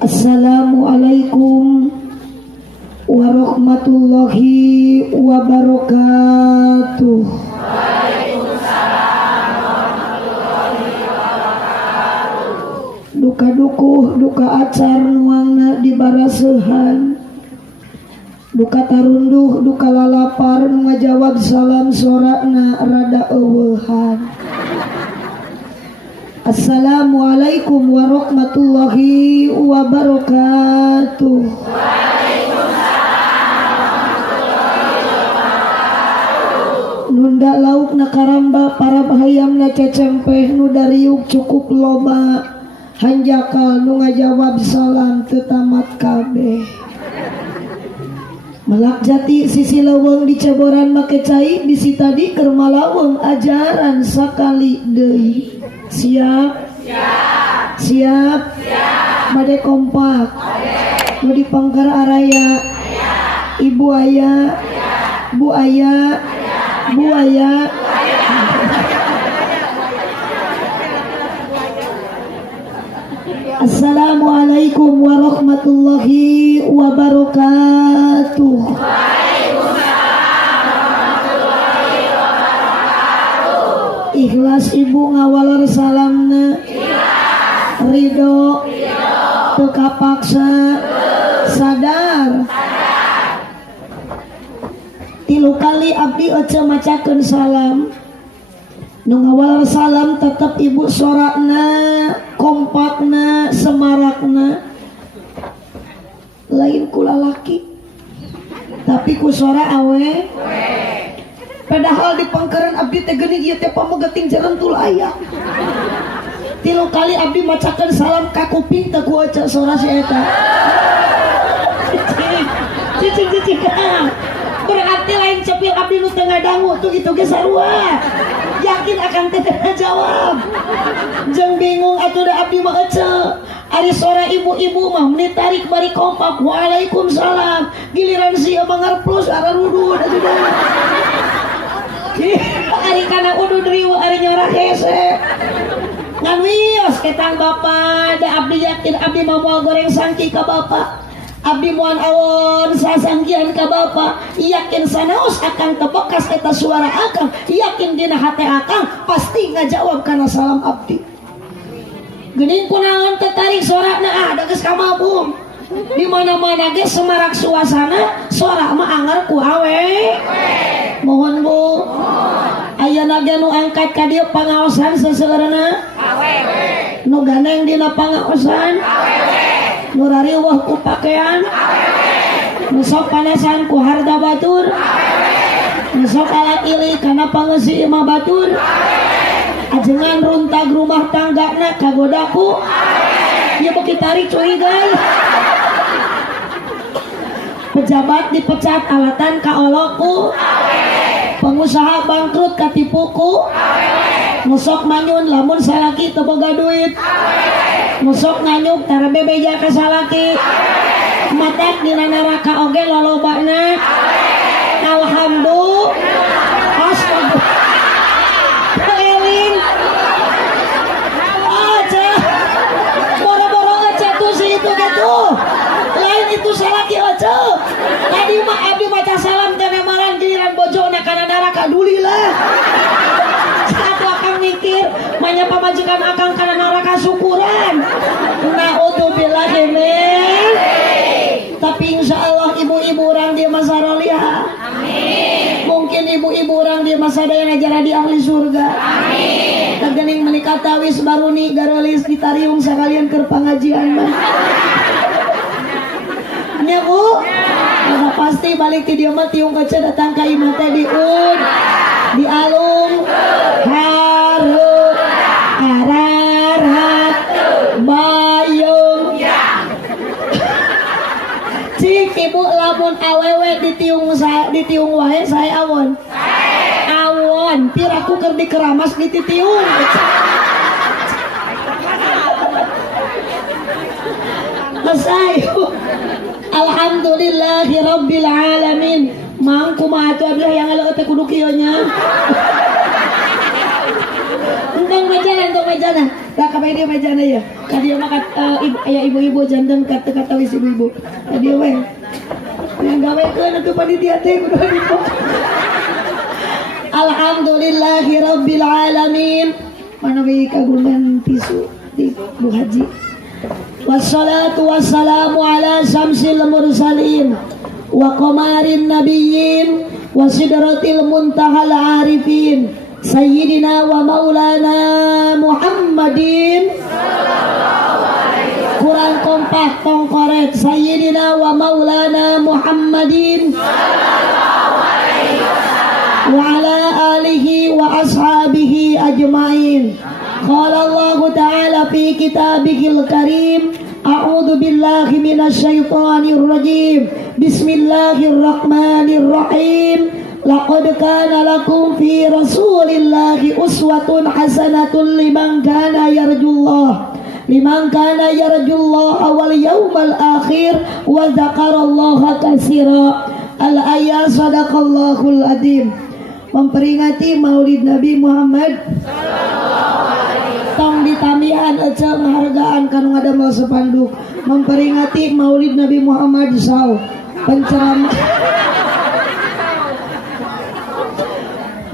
Assalamualaikum warahmatullahi wabarakatuh. Waalaikumsalam warahmatullahi wabarakatuh. Duka dukuh, duka acar nuangna dibarasehan. Duka tarunduh, duka lalapar nu ngajawab salam sorakna rada eueuhan. Assalamualaikum warahmatullahi wabarakatuh. Nunda lauk na karamba para bahayam na cecempeh nu dariuk cukup loba hanjakal nu ngajawab salam tetamat kabeh. Melak jati sisi laweng di Caboran make cai bisi tadi keur malaweng ajaran sakali deui. Siap? Siap. Siap? Siap. Bade kompak. Bade. Nu di Pangkar Araya. Aya. Ibu aya. Aya. Bu aya. Aya. Bu aya. Assalamualaikum warahmatullahi wabarakatuh. Waalaikumsalam warahmatullahi wabarakatuh. Ikhlas ibu ngawalar salamna. Ikhlas. Ridho. Ridho. Teu kapaksa. Sadar. Tilu kali abdi oce macakeun salam. Nu ngawalar salam tetep ibu sorakna, kompakna, semarakna. Lain ku lalaki, tapi ku sora awe. Padahal di Pangkaran abdi teh geuning ieu teh pamegeting jarentul aya. Tilu kali abdi macakeun salam ka kuping teh ku oce sora si eta. Cicing. Berarti lain cepil abdi nu teu ngadangu tuh itu ge sarua. Yakin akan teh jawab. Jeung bingung atuh da abdi mah ece. Ari sora ibu-ibu mah menit tarik bari kompak. Waalaikumsalam. Giliran si mangar plus ara rudud atuh da. Ari kana udud riweuh ari nyorah hese. Ngan wios ketang bapa da abdi yakin abdi mah moal goreng sangki ka bapa. Abdi moal awon sasangkian ka bapa, yakin sanaos akang tebekas eta suara akang, yakin dina hate akang pasti ngajawab kana salam abdi. Geuning kunaon teh tarik sorana da geus kamabung. Di mana-mana ge semarak suasana, sora mah anger ku awe. Mohon Bu. Ayeuna ge nu angkat ka dieu pangaosan seseueurna awewe. Nu gandeng dina pangaosan awewe. Nu rariweuh ku pakaian awewe. Nu sok panasan ku harta batur awewe. Nu sok alak-ili kana pangeusi imah batur awewe. Ajengan runtag rumah tanggana kagoda ku awewe. Ieu beuki tarik curigai. Pejabat dipecat alatan ka olokku awewe. Pengusaha bangkrut katipu ku awewe. Nu sok manyun lamun salaki teu boga duit awewe. Musok nganyuk tara bebeja ka salaki matak dina neraka oge lolobana alhamdulillah astagfirullah eling aja boro-boro aja tuh si itu gitu lain itu salaki aja tadi mah abdi maca salam teh nemaran giliran bojona kana neraka dulilah satu akang mikir manya pamajikan akang kana neraka syukuran. Naudzubillah min. Tapi insya Allah ibu-ibu orang di masa rolia. Amin. Mungkin ibu-ibu orang di masa daya ngajara di ahli surga. Amin. Tegening menikah tawis baruni garolis ditariung sekalian ke pengajian mah. Nya Bu. Nah, pasti balik ke dia mah tiung kaca datang ka imah teh diun, di alung, haru, ararat, bayung. Cik ibu lamun awewe ditiung wae saya awon. Awon, tiraku keur dikeramas dititiung. Masayu. Alhamdulillahirabbil alamin. Mang kumaha atuh abdi yang ngaleut teh kudu kieu nya. Entong mejana. Lah kabeh dia bejana ya. Tadi mah ibu-ibu jantan kata-kata wis ibu-ibu. Tadi we. Yang gawekeun atuh panitia teh kudu ibu. Alhamdulillahirabbil alamin. Manawi kagungan tisu di Bu Haji. Wassalatu wassalamu ala syamsil mursalin wa qamarin nabiyyin wa sidratil muntahal arifin sayyidina wa maulana Muhammadin kurang kompak tongkoret sayyidina wa maulana Muhammadin wa ala alihi wa ashabihi ajmain. Qala Allah Ta'ala fi kitabihil karim a'udzu billahi minasyaitonir rajim bismillahirrahmanirrahim laqad kana lakum fi rasulillahi uswatun hasanatun liman kana yarjullaha wal yawmal akhir wa dzakarallaha katsira. Al-ayat sadaqallahul adzim. Memperingati Maulid Nabi Muhammad tong ditamihan aja penghargaan kanu ngadamel sepanduk memperingati Maulid Nabi Muhammad SAW.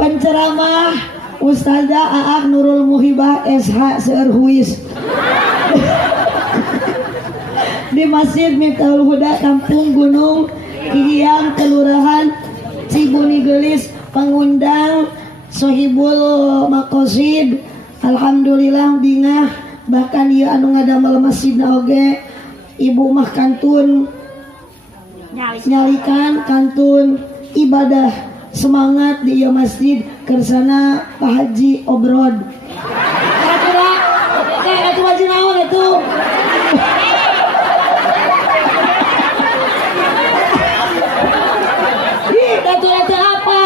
Penceramah Ustazah Aak Nurul Muhibah SH Seerhuis di Masjid Miftahul Huda Kampung Gunung Kihiang Kelurahan Cibuni Gelis. Pengundang Sohibul Makosid. Alhamdulillah bingah bahkan ieu anu ngadamel masjidna oge ibu mah kantun nyalikan kantun ibadah semangat di ieu masjid kersana Pak Haji Obrod. Kira-kira atuh haji naon atuh? Atuh apa?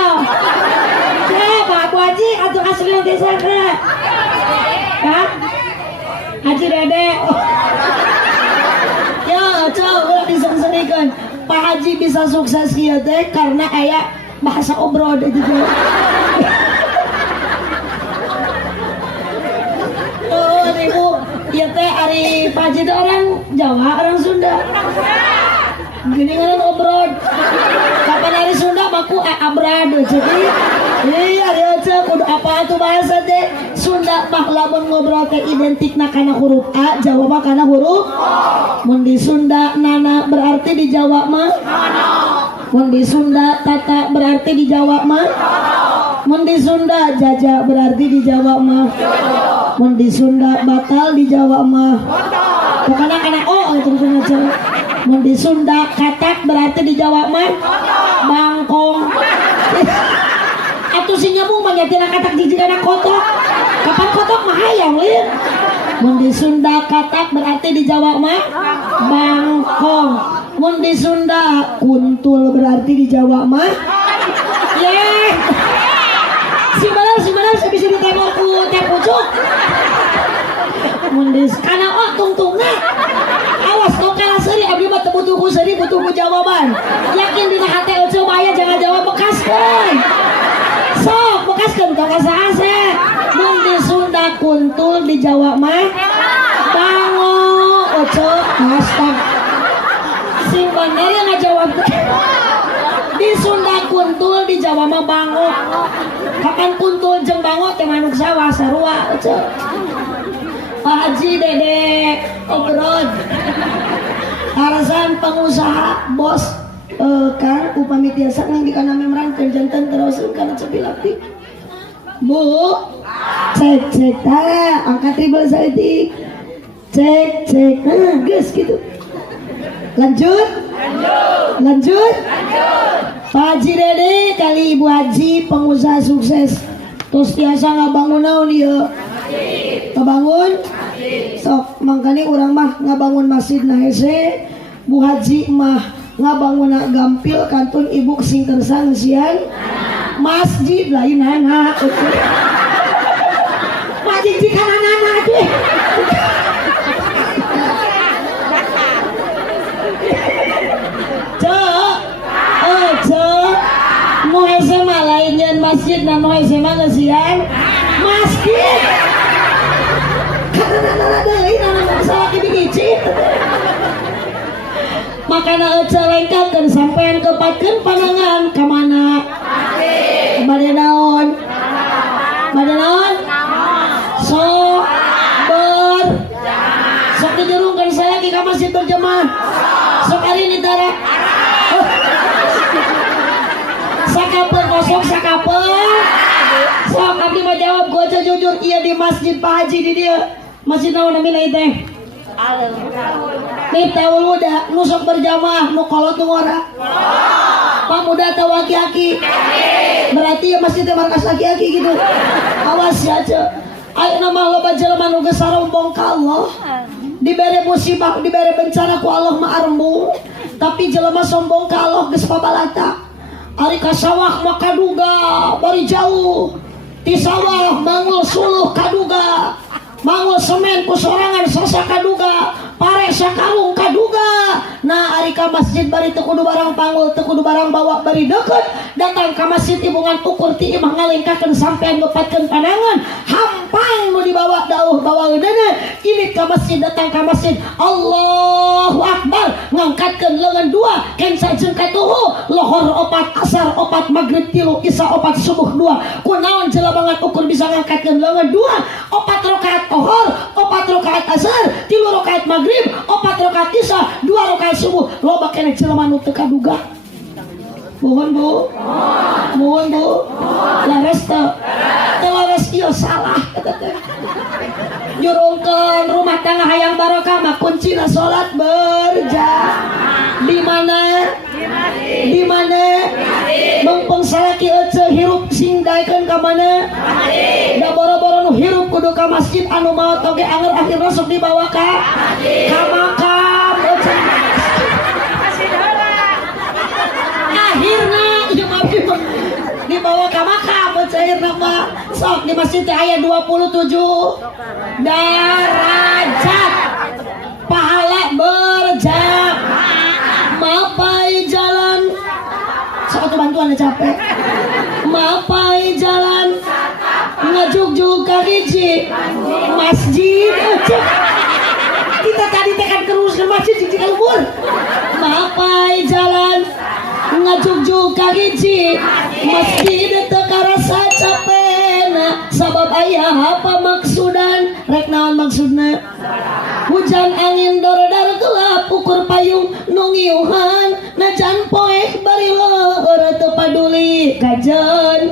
Pak Haji atuh asli desa teh. Hah? Haji Dede. Ya, coba disengsenikeun. Pak Haji bisa sukses kieu teh karena aya bahasa obrod itu. Oh, Ibu, ieu teh ari Pak Haji teh orang Jawa, orang Sunda. Gini kan obrod. Kapan hari Sunda baku abrad jadi iya dia cek kudu apa tuh bahasa teh Sunda mah lamun ngobrol teh identikna kana huruf A, Jawa mah kana huruf mun di Sunda nana berarti di Jawa mah mun di Sunda tata berarti di Jawa mah mun di Sunda jaja berarti di Jawa mah mun di Sunda batal di Jawa mah pokoknya kana oh itu aja. Mun di Sunda katak berarti di Jawa mah bangkong. Atuh si nyambung mah nyatina katak jijikana kotok. Kapan kotok mah hayang lieur. Mun di Sunda katak berarti di Jawa mah bangkong. Mun di Sunda kuntul berarti di Jawa mah yeh. Si bener bisa ditembok ku teh pucuk. Mun di kana tungtungna. Awas no kalah seri abdi mah teu butuh ku seri butuh ku jawaban. Yakin dina hate coba aya jangan jawab bekaskeun. Sok bekaskeun ka kasahase. Mun di Sunda kuntul di Jawa mah bango oco hashtag. Sing bener yang ngajawab di Sunda kuntul di Jawa mah bango. Kapan kuntul jeung bango teh manuk sawah sarua oco. Pak Haji Dede Obrod arasan pengusaha bos kan upami tiasa ngangge kana memran jantan terusin kana cepilakti Bu cek angkat tribal saeutik cek geus gitu lanjut Pak Haji Dede kali Ibu Haji pengusaha sukses terus tiasa ngabangun naon ieu ngabangun sok makanya orang mah ngabangun masjid na hese Bu Haji mah ngabangun gampil kantun ibu sing kersang sian masjid lain anak masjid di kanan anak nu hese mah lain masjid na nu hese mah sian masjid Karena deui nana salaki bihiji. Makana ece lengkapkeun sampean kepatkeun panangan ka mana? Bade naon? Bade naon? So sok dijerungkeun salaki ka masjid berjamaah. Sok ari nitara. Sakapeung kosong sakapeung. Sok abdi mah jawab gua aja jujur iya di masjid Pak Haji di dia. Masjid naon namina teh? Miftahul Huda nu sok berjamaah nu kolot nu ora. Pamuda atau aki-aki. Berarti ya masjid teh markas aki-aki gitu. Awas ya ce. Ayo nama loba jelema nu geus sarombong ka Allah. Dibere musibah, dibere bencana ku Allah mah arembung. Tapi jelema sombong ka Allah geus pabalata. Ari ka sawah mah kaduga bari jauh. Ti sawah mangul suluh kaduga. Mangul semen ku sorangan sasa kaduga. Pare sakalung kaduga. Nah ari ka masjid bari teu kudu barang panggul, teu kudu barang bawa bari deukeut. Datang ka masjid ibungan ukur ti imah ngalengkakeun sampean ngepatkeun panangan. Hampang nu dibawa dauh bawa eudeuna. Ini ka masjid datang ka masjid. Allahu Akbar ngangkatkeun leungeun dua ken sajeung katuhu lohor opat asar opat magrib tilu isya opat subuh dua. Kunaon jelabangan ukur bisa ngangkatkeun leungeun dua? Opat rakaat lohor, opat rakaat asar, tilu rakaat magrib, opat rakaat isya, 2 rakaat subuh. Loba keneh jelema nu teu kaduga. Mohon Bu. Mohon Bu. Lares teu. Teu lares ieu salah eta teh. Jurungkeun rumah tangga hayang barokah mah kuncina salat berjamaah. Di mana? Di mana? Mumpung salaki ece hirup sing daekeun ka mana? Da boro-boro nu hirup kudu ka masjid anu maot oge anger akhirna sok dibawa ka makam ece. Akhirna dibawa ke makam akhirna mah sok di masjid teh aya 27 derajat pahala berjamaah. Mapai jalan sok bantuan capek. Mapai jalan ngajuk-juk ka hiji masjid. Kita tadi tekan terus ke masjid di Kalubur. Mapai jalan ngajuk-juk ka hiji masjid teu karasa capena sabab aya apa maksudan rek naon maksudna? Hujan angin dor-dor gelap ukur payung nu ngiuhan najan poek bari leueur teu paduli kajen.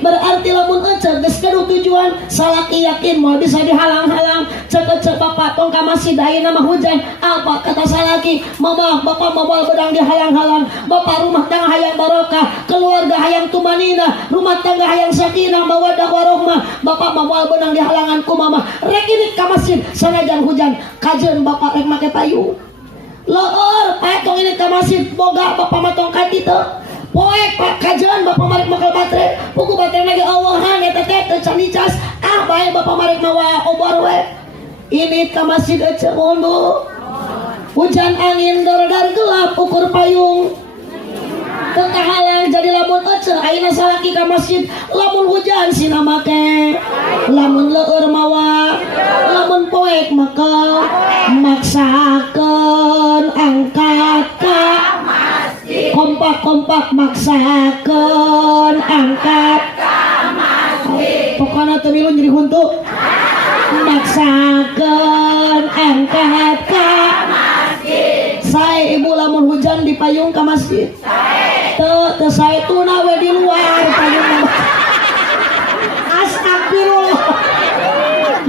Berarti lamun ece geus kaduh tujuan salaki yakin moal bisa dihalang-halang. Cek bapak tong ka masjid ayeuna mah hujan. Apa kata salaki? Mama bapak moal bedang dihalang-halang. Bapak rumah tangga hayang barokah, keluarga hayang tumanina, rumah tangga hayang sakinah mawaddah warahmah. Bapak moal bedang dihalangan ku mama. Rek ini ka masjid sanajan hujan. Kajen bapak rek make payung. Leueur pae tong ini ka masjid boga bapak mah tong ka ditu. Poek pak kajian bapak marek makal baterai puku baterai lagi awahan eta teh teu can dicas bae bapak marek mawa obor we. Ini ka masjid ece mohon Bu. Hujan angin dor-dor gelap ukur payung teu kahalang jadi lamun ece ayeuna salaki ka masjid lamun hujan sina make lamun leueur mawa lamun poek makal maksakeun angkat ka kompak-kompak maksakeun angkat pokoknya teu milu jadi huntu maksakeun angkat ka masjid. Sae ibu lamun hujan di payung ka masjid teu sae tuna we di luar payung. Astagfirullah.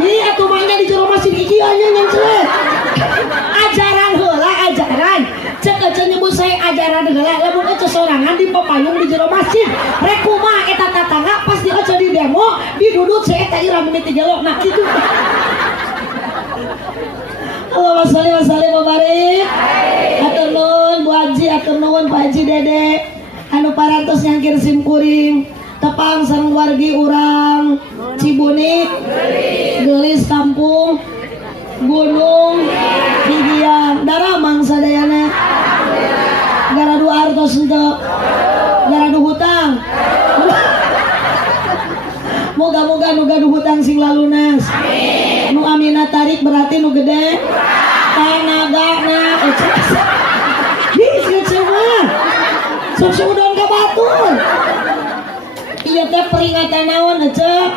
Ieu atuh mangga di jero masjid iki anya ngeunceut ajaran heula ajaran cek nyebut saya ajaran heula lamun ece sorangan di papayung di jero masjid rek kumaha eta tatangga pas di ece di demo didudut si eta ira menit gelok nah kitu. Allahumma sholli wa sallim wa barik. Atur nuhun Bu Haji, atur nuhun Pak Haji Dede anu parantos nyangkir sim kuring tepang sareng wargi urang Cibunik Gelis Kampung Gunung Gigian Daramang sadayana gara dua artos henteu gara du hutang. Moga-moga nu gaduh hutang sing lalunas. Nu amina tarik nah bisa semua susudon ke batur iya teh peringatan naon cek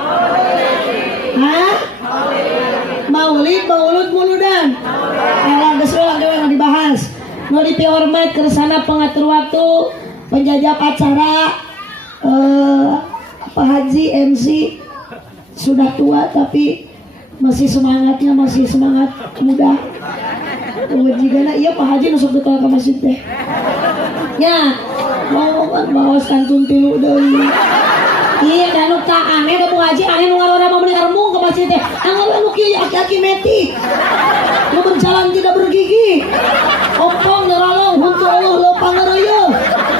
hah maulid muludan kalau geus ulang dewe dibahas nu dipihormat kersana pengatur waktu penjajah acara Pak Haji MC sudah tua tapi masih semangatnya masih semangat muda jigana iya Pak Haji nusuk betul ke masjid teh nya mau santun tilu deui iya dan tak aneh da Bu Haji aneh nu ngarora mah meuli armung ke masjid teh anu kieu aki-aki metik nu berjalan tidak bergigi opong nerolong huntu Allah lo pangareuyeun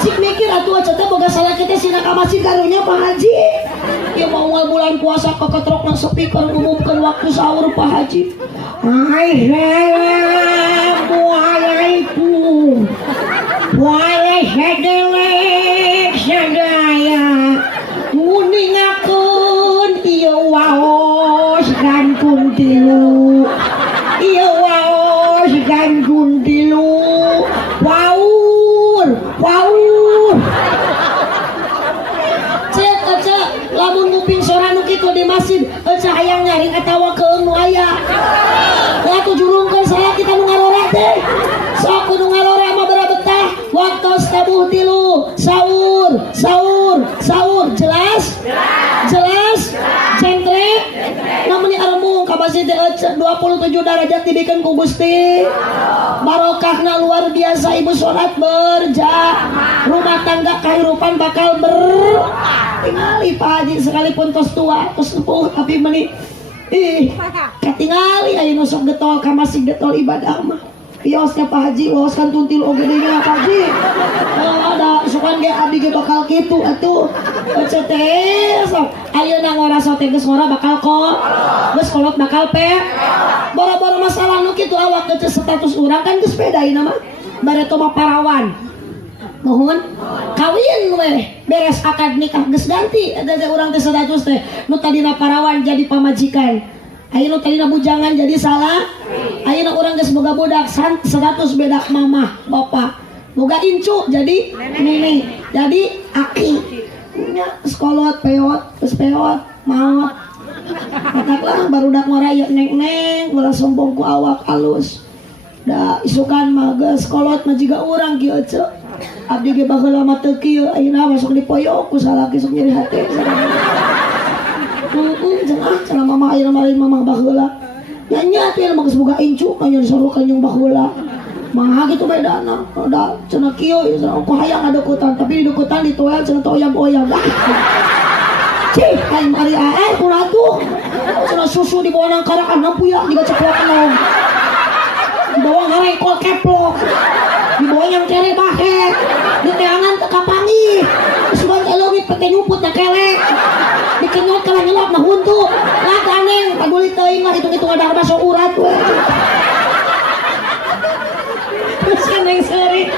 cik mikir atuh aja teh boga salah teh sina ka masjid karunya Pak Haji ya mau bulan puasa keketrok nang speaker umumkan waktu sahur Pak Haji Assalamualaikum Waalaikumsalam sadaya nguningakeun ieu waos gantun tilu ieu waos gantun tilu waur cek lamun nguping suara nu kitu di masjid ecah hayang nyaring atawa keung nu aya ya tu jurungkeun saya kita nu ngarora teh sok kudu ngarora mah betah waktu tabuh tilu sahur jelas centre namun armung ka masjid 27 derajat dibikeun ku Gusti barokahna luar biasa ibu salat rumah tangga kehidupan bakal tingali Pak Haji sekalipun tos tua tos sepuh tapi meni katingali aya nu sok getol ka masjid getol ibadah mah piosnya Pak Haji waos kan tuntil oge deui Pak Haji ada sukan ge abdi ge bakal kitu atuh teh sok ayeuna ngora teh geus ngora bakal geus kolot bakal boro-boro masalah nu kitu awak ke status urang kan geus beda ieu mah bareto mah parawan mohon kawin we beres akad nikah geus ganti ada urang teh status teh nu tadina parawan jadi pamajikan ayeuna tadina bujangan jadi salah ayeuna urang geus boga budak status beda mamah bapak boga incu jadi nini jadi aki nya sekolot peot geus peot maot kataklah barudak ngoraya neng ulah sombong ku awak alus da isukan mah geus kolot mah jiga urang kieu ceu abdi ge baheula mah teu kieu ayeuna masuk dipoyok ku salaki sok nyeri hate jeung cenah mama ayeuna mah mama baheula nya teh mah geus boga incu nya disuruh kanyung baheula mah gitu bedana da cenah kieu ku hayang adeukutan tapi dideukutan ditoel cenah teu oyam-oyam cih aing ari kunaha tuh cenah susu di bawah nang karakan nampuya digaceplok naon di bawah ngarekol keplok di bawah yang kere bahe di teangan teka pangi sugan elewit pete nyumput na kelek dikenyot kalah nyelok na huntu lah ganeng paduli teuing mah hitung-hitung ada masuk urat we seneng seri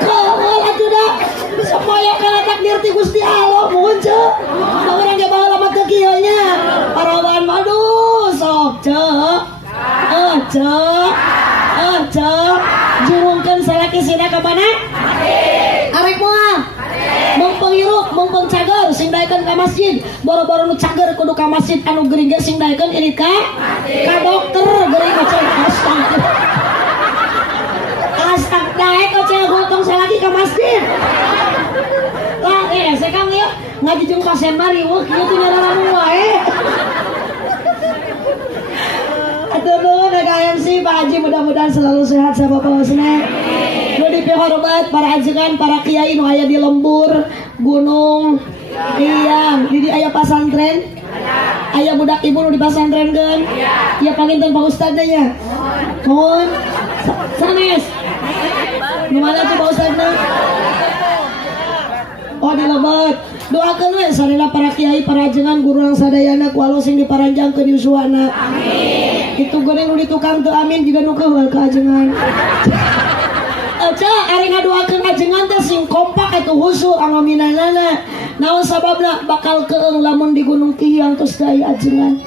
kawal atuh da bisa moyok kana takdir ti Gusti Allah mohon ceu urang ge baheula mah teu kieu nya parawan aduh sok ceu jurungkeun salaki sina ka mana arek moal mung penghirup mung cager sing daekeun ka masjid boro-boro nu cager kudu ka masjid anu geuring ge sing daekeun irit ka dokter geuring cek daek kocel gotong salaki ka masjid lah sekang ieu ngaji jeung pasien mah riweuh kieu teh nyararamu wae atuh nuhun ka MC Pak Haji mudah-mudahan selalu sehat sabapak usna nu dipihormat para ajengan para kiai nu aya di lembur gunung iya di aya pasantren aya budak ibu nu di pasantrenkeun iya panginten Pak Ustad nya mohon sanes di mana tuh Pak Ustadna? Oh di Lebet. Doakeun we sareng para kiai para ajengan guru yang sadayana ku Allah sing diparanjangkeun yuswana. Amin. Kitu goreng nu ditukang teu amin juga nu keheul ka ajengan. Aca ari ngadoakeun ajengan teh sing kompak atuh husu angaminanana. Naon sababna bakal keung lamun di Gunung Tihang tos daya ajengan.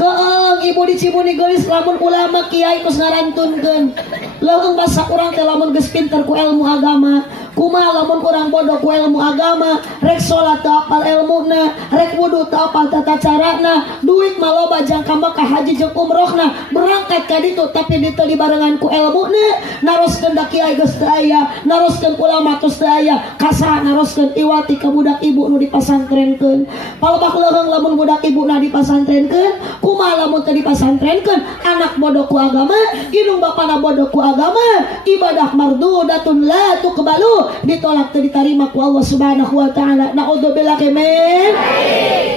Keeng ibu di Cibuni geus lamun ulama kiai geus ngarantunkeun. Leung basa urang teh lamun geus pinter ku ilmu agama, kumaha lamun urang bodoh ku ilmu agama, rek salat teu apal ilmuna, rek wudu teu apal tata carana, duit mah loba jangka Mekah haji jeung umrohna, berangkat ka ditu tapi ditu dibarengan ku ilmuna, naroskeun da kiai geus teu aya, naroskeun ulama geus teu aya, kasa naroskeun iwati ka budak ibu nu dipasantrenkeun. Palebak leung lamun budak ibuna dipasantrenkeun, kumaha lamun teu dipasantrenkeun, anak bodoh ku agama, indung bapana bodoh ku agama, ibadah mardudatun la tuqbalu, ditolak teu ditarima ku Allah Subhanahu wa taala. Naudzubillah kemen.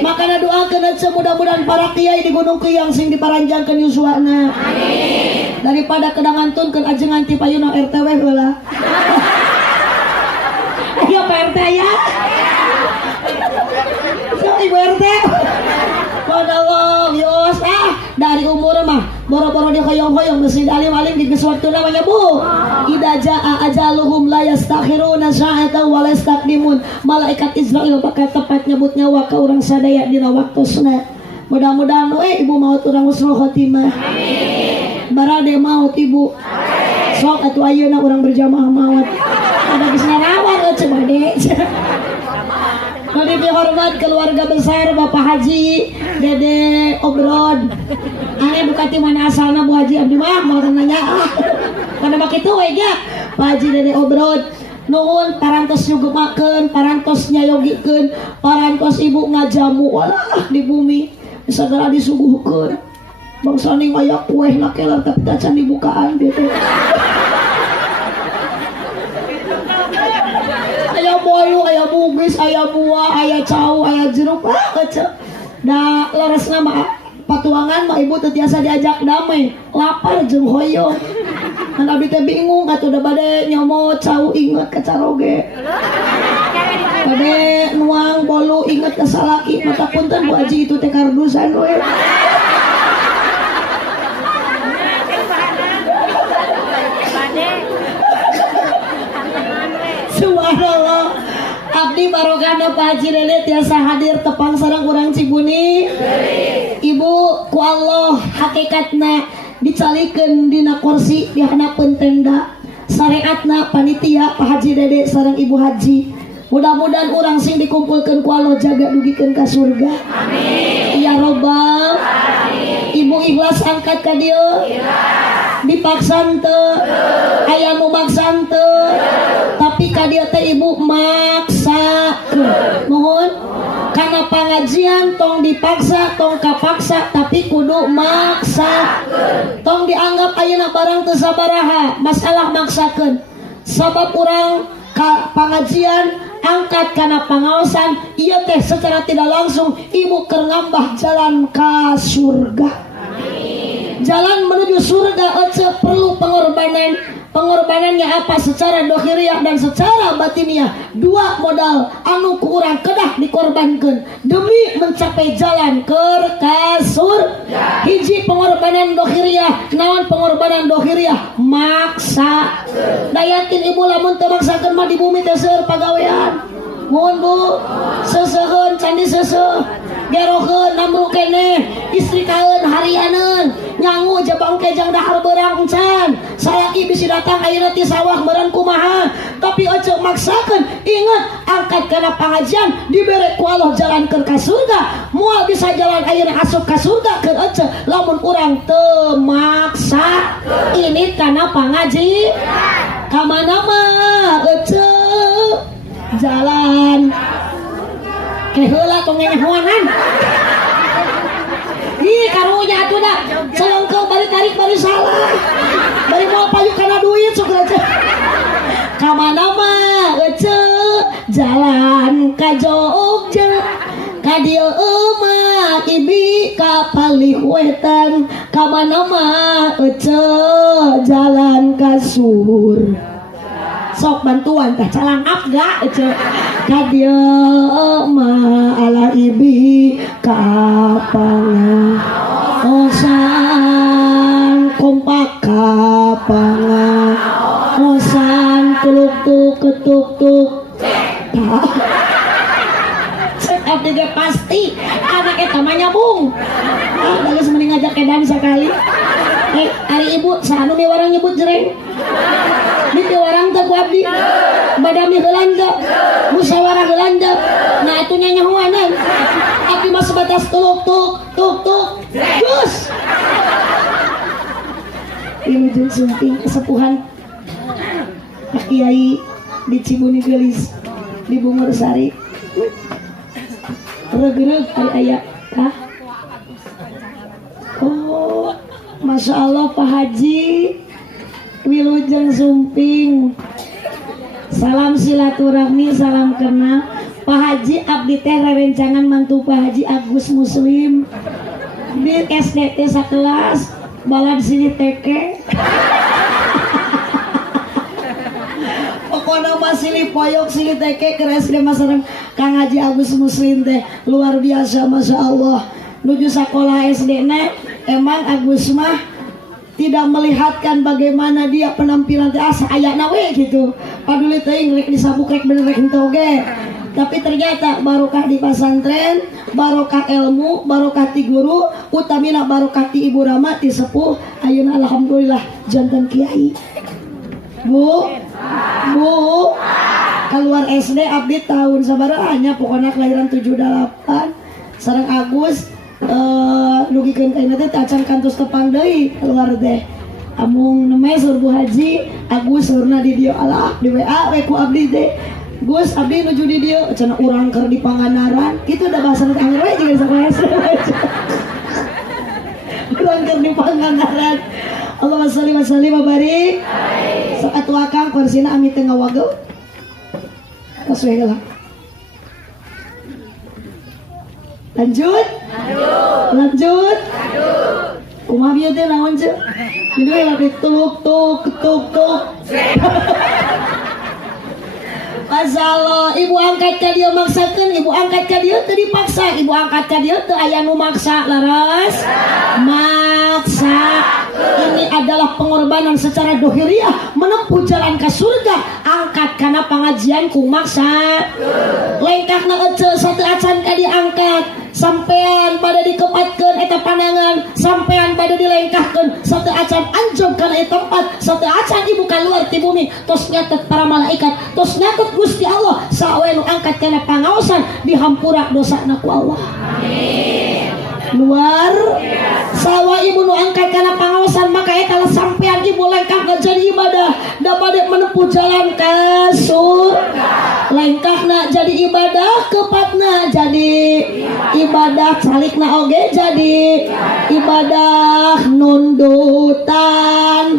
Makana doakeun aja mudah-mudahan para kiai di Gunung Kiyang sing diparanjangkeun yuswana. Amin. Daripada kedangantunkeun aja nganti payuna RTW heula. Ayo Pak RT ya. So, Ibu RT. Padahal yos dari umur mah boro-boro dia hoyong-hoyong mesin alim-alim di waktu namanya Bu. Idza jaa ajaluhum la yastakhiruna sa'atan wa la yastaqdimun. Malaikat Israil bakal tepat nyebut nyawa ka urang sadaya dina waktosna. Mudah-mudahan ibu maut urang husnul khotimah. Amin. Barade maut ibu. Sok atuh ayeuna urang berjamaah maut. Ada geus ngarawat atuh bade. Kali dihormat keluarga besar Bapak Haji Dede Obrod. Ane bukati mana asalna Bu Haji Abdi mah mau nanya. Pada begitu we nya Pak Haji Dede Obrod. Nuhun parantos nyugumakeun, parantos nyayogikeun, parantos ibu ngajamu walah di bumi. Segera disuguhkeun. Bangsa ning aya kueh na kelar tapi teu can dibukaan gitu. Aya bolu, aya bugis, aya buah, aya cau, aya jeruk, da leresna mah patuangan mah ibu teu tiasa diajak damai, lapar jeung hoyong. Kan abdi teh bingung atuh da bade nyomot cau inget ka caroge. Bade nuang bolu inget ka salaki, mata punten Bu Haji itu teh kardusan we. Subhanallah. Abdi barokahna Pak Haji Dede tiasa hadir tepang sareng urang Cibuni. Ibu ku Allah hakikatna dicalikeun dina kursi di hanapeun tenda. Syariatna panitia Pak Haji Dede sareng Ibu Haji. Mudah-mudahan urang sing dikumpulkeun ku Allah jaga dugikeun ka surga. Amin. Ya Rabbal. Amin. Ibu ikhlas angkat ka dieu. Dipaksan teu, aya nu maksan teu, tapi ka dieu teh ibu maksakeun. Mohon kana pangajian tong dipaksa, tong kapaksa, tapi kudu maksa. Tong dianggap ayeuna barang teu sabaraha, masalah maksakeun. Sabab urang ka pangajian angkat kana pangaosan, ieu teh secara tidak langsung ibu keur ngambah jalan ka surga. Jalan menuju surga aja perlu pengorbanan. Pengorbanannya apa? Secara dohiriyah dan secara batiniah. Dua modal anu ku urang kedah dikorbankan demi mencapai jalan ke surga. Hiji pengorbanan dohiriyah. Naon pengorbanan dohiriyah? Maksa. Da yakin ibu lamun teu maksakeun mah di bumi teh seueur pagawean. Mohon Bu, seseuheun candi seseuh. Gerokeun namru keneh, istri kaeun harianeun, nyangu jabang kejang dahar beurang encan. Salaki bisi datang ayeuna ti sawah meureun kumaha, tapi ojo maksakeun. Ingat angkat kana pangajian dibere ku Allah jalan keur ka surga. Moal bisa jalan ayeuna asup ka surga keur ojo lamun urang teu maksa. Ini kana pangaji. Ka mana mah ojo jalan heula tong ngehoanan. Ih karunya atuh da. Selengkeu bari tarik bari salah. Bari moal payu kana duit sok aja. Ka mana mah eueuh jalan ka Jogja. Ka dieu mah ibi ka Palihwetan. Ka mana mah eueuh jalan ka surga. Sok bantuan teh calang afga ece ka dieu mah ala ibi ka pangaosan kompak ka pangaosan tuluk tuk ketuk tuk abdi ge pasti anak eta mah nyambung. Geus mending ngajak edan sakali. Ari ibu saanu mi warang nyebut jereng. Mimpi warang teh ku abdi. Badami heulan teh. Musyawarah heulan teh. Nah atuh nya nyahoanan. Abdi mah sebatas tuk. Gus. Wilujeng Sumping kesepuhan Pak Kiai di Cibuni Gelis di Bungur Sari regreg ari aya kah? Oh Masya Allah Pak Haji Wilujeng Sumping, salam silaturahmi, salam kenal Pak Haji. Abdi teh rerencangan mantu Pak Haji Agus Muslim di SDT sakelas balad sini teke. Pokoknya masih lipoyok sini teke keres deh masarang Kang Haji Agus Muslim teh luar biasa Masya Allah. Nuju sekolah SD nya emang Agus mah tidak melihatkan bagaimana dia penampilan teh asa ayana we gitu. Paduli teuing rek disabuk rek bener rek henteu ge. Tapi ternyata barokah di pesantren, barokah ilmu, barokah ti guru, utamina barokah ti ibu Rama ti sepuh. Ayeuna alhamdulillah jantan kiai. Bu, keluar SD abdi tahun sabaraha nya pokona kelahiran 78. Sareng Agus dugikeun kaina teh acan kantos tepang deui keluar teh. Amung nemeh sur Bu Haji, Agus surna di dieu alah di WA we ku abdi teh. Gus abdi nuju di dieu cenah urang keur di Panganaran. Kitu da bahasa Angger we jeung sakola SD. Urang keur di Panganaran. Allahumma sholli wa sallim wa barik. Sok atuh akang korsina ami teu ngawageu. Kasuwe heula. Lanjut. Kumaha bieu teh naon ce? Jadi lagi tuk. Masya Allah, ibu angkat ka dia maksakeun, ibu angkat ka dia teu dipaksa, ibu angkat ka dia teu aya nu maksa, laras. Maksa. Ini adalah pengorbanan secara dohiriyah menempuh jalan ke surga. Angkat karena pengajian ku maksa. Lengkahna ece satu acan ka diangkat. Sampean pada dikepatkeun eta pandangan, sampean pada dilengkahkeun satu acan anjog kana eta tempat, satu acan ibu keluar ti bumi, tos nyatet para malaikat, tos nyatet Gusti Allah, sawe nu angkat kana pangaosan dihampura dosana ku Allah. Amin. Luar sawa ibu nu angkat kana pangaosan maka eta sampean ibu lengkah jadi ibadah, da bade menempuh jalan ka surga. Lengkahna jadi ibadah, kepatna jadi ibadah, calikna oge jadi ibadah, nundutan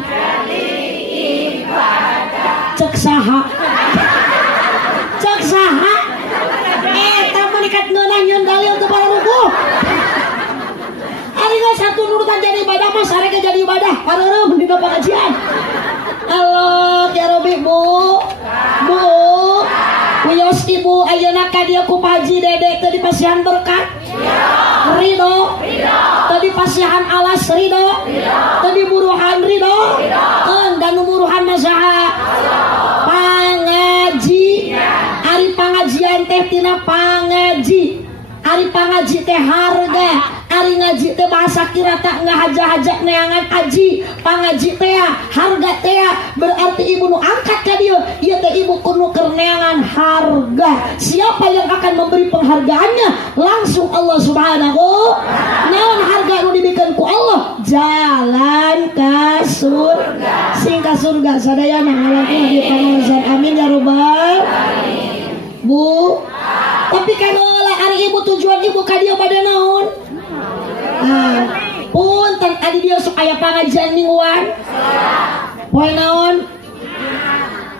cek saha eta menikat ngeunah nyeun dalil teu paruguh. Ari geus satu nurutan jadi ibadah mah sareng jadi ibadah pareureum dina pengajian. Allah ya Rabbi. Bu wios ibu ayeuna ka dieu ku Haji Dede teu dipasihan berkat ridho, teu dipasihan alas ridho, teu diburuhan ridho, dan umuruhan mah saha? Pangaji. Ari pangajian teh tina pangaji. Ari pangaji teh harga, ari ngaji teh bahasa kira tak ngahaja-haja neangan aji. Pangaji teh harga teh berarti ibu nu angkat ka dieu, ieu teh ibu kudu keur neangan harga. Siapa yang akan memberi penghargaannya? Langsung Allah Subhanahu. Naon harga nu dibikeun ku Allah? Jalan ka surga. Sing ka surga sadayana ngalankeun di pangaosan. Amin ya rabbal alamin. Bu, tapi kan hari ibu tujuan ibu ka dieu pada naon? Punten adi dia sok aya pangajian mingguan. Poe naon?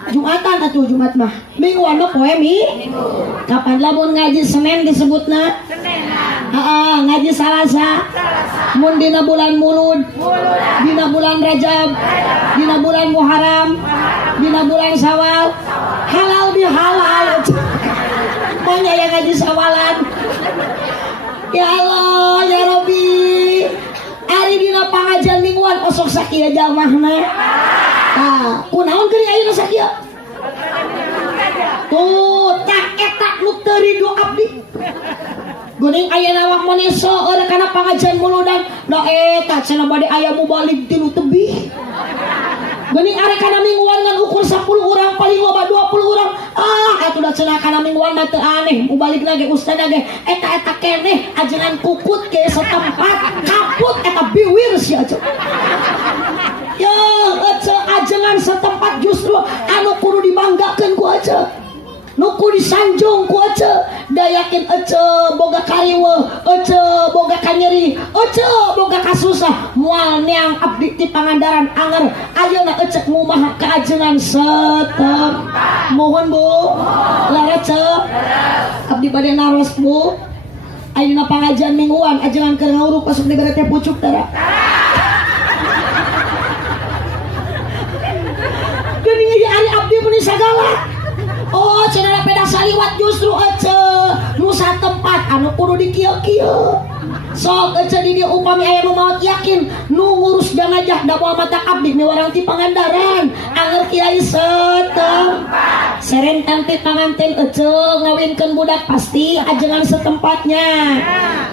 Jumatan atuh Jumat mah. Mingguan mah poe Minggu. Kapan lamun ngaji Senin disebutna? Heeh, ngaji Salasa. Mun dina bulan Mulud, dina bulan Rajab, dina bulan Muharram, dina bulan Syawal. Halal bihalal. Pokoknya yang ngaji sawalan. Ya Allah ya Rabbi, ari dina pangajian mingguan osok sakieu jalmahna. Kunaon geuning ayeuna sakieu? Tuh tah eta nu teu ridho abdi. Geuning aya nawak maneso eureun kana pangajian muludan da eta cenah bade aya mubalik tilu tebih. Geuning are kana mingguan ngan ukur 10 urang paling loba 20 urang. Atuh da cenah kana mingguan mah teu aneh mubalikna ge ustadna ge eta keneh ajengan kukut ke setempat kaput eta biwir si aja. Ya ajengan setempat justru anu kudu dibanggakeun ku aja. Nuku disanjung ku aja da yakin aja boga kariweuh aja boga kanyeri aja boga kasusah moal neang abdi ti Pangandaran anger ayeuna aja ngumaha kaajengan setempat. Mohon Bu laras abdi bade naros Bu ayeuna pangajian mingguan ajengan keur nguruk masuk di berete pucuk tara. Geuning ieu ari abdi meni sagala. Oh, cenah peda saliwat justru aja nu satempat anu kudu dikieu-kieu. Sok aja di dieu upami aya nu maot yakin nu ngurus dangajah da moal mata abdi miwarang ti Pangandaran anger kiai setempat. Serentan ti panganten aja ngawinkeun budak pasti ajengan setempatnya.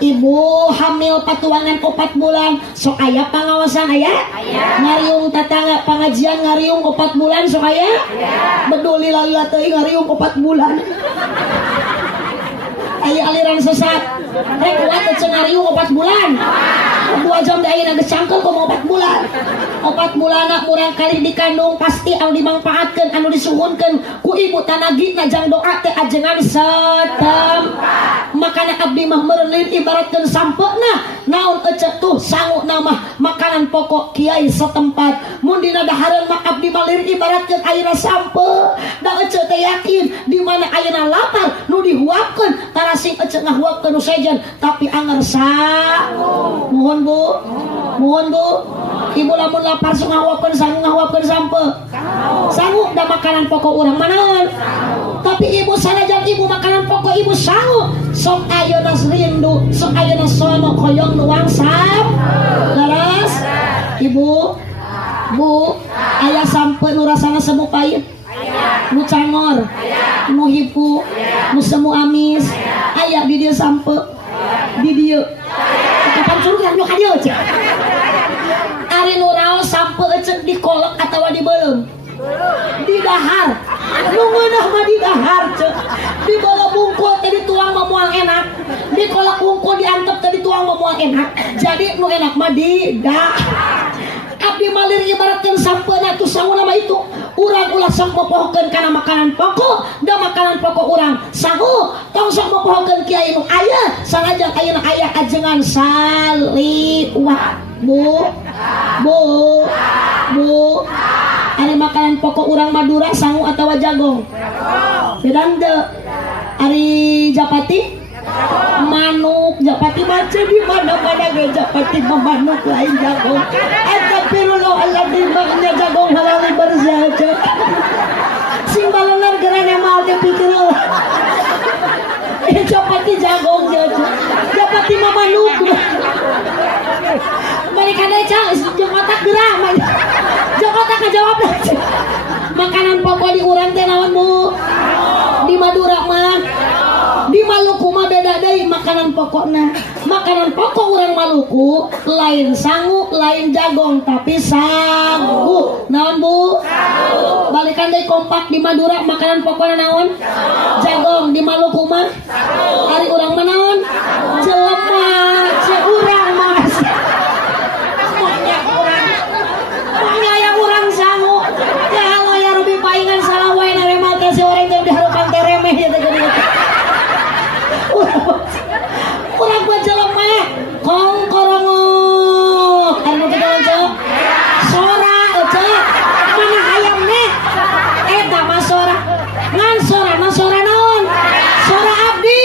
Ibu hamil patuangan 4 bulan sok aya pangawasan aya? Ngariung tatangga pangajian ngariung 4 bulan sok aya? Beduli lalila teuing ngariung 4 bulan. Aya aliran sesat. Rek kuat teh ngariung 4 bulan. 2 jam da ayeuna geus cangkel komo 4 bulan. 4 bulanna murang kali dikandung pasti anu dimangpaatkeun anu disuhunkeun ku ibu tanagi najang doa teh ajengan setempat. Makana abdi mah meureun ibaratkeun sampeuna naon ecek tuh sangu nama makanan pokok kiai setempat. Mun dina dahareun mah abdi mah lir ibaratkeun ayeuna sampe da ecek teh yakin di mana ayeuna lapar nu dihuapkeun tara sing ecek ngahuapkeun nu sejen tapi anger sangu. Mohon Bu. Mohon Bu. Ibu lamun lapar sok ngahuapkeun sangu ngahuapkeun sampe. Sangu da makanan pokok urang manaon. Tapi ibu sanajan ibu makanan pokok ibu sangu sok ayeuna rindu sok ayeuna sono koyong nuang sam. Laras. Ibu. Bu, aya sampe nu rasana semu pait. Nu cangor. Nu hipu. Nu semu amis. Aya di dieu sampe. Di dieu. Kapan surga nu ka dieu cek. Ari nu raos sampe ecek dikolek atawa dibeulem. Di dahar. Nu ngeunah mah di dahar cek. Di bala bungkul teh dituang mah moal enak. Di kolak bungkul diantep teh dituang mah moal enak. Jadi nu enak mah di dahar. Abdi malir ibaratkeun sampeuna tu sangu nama itu urang ulah sok mopohokeun kana makanan pokok da makanan pokok urang sangu tong sok mopohokeun kiai nu aya sanajan ayeuna aya ajengan saliwat. Bu ari makanan pokok urang Madura sangu atawa jagong bedang teu ari Japati manuk Japati baca di mana-mana ge Japati manuk lain jagong. Astagfirullahaladzim maknya jagong halal berzaja. Sing balenar gerane mal teh pikir Japati jagong jaja. Japati mah manuk. Balik kada cang jeung otak gerah mah. Jeung otak ngajawab. Makanan pokok di urang teh naon Bu? Di Madura mah di Maluku mah beda deui makanan pokokna. Makanan pokok urang Maluku lain sangu, lain jagong tapi sangu. Naon Bu? Sangu. Balikan deui kompak di Madura makanan pokokna naon? Jagong. Di Maluku mah ari urang mah naon? Jelema, ce urang mah. Maknya yang urang sangu. Ya Allah ya Rabbi paingan salah wae na remal teh si urang teh diharupan teh remeh ya teh geuning. Urang buat jelema kong korongok anu teh cok sora cok mana hayam nih eta mah sora ngan sora mah sora naon sora abdi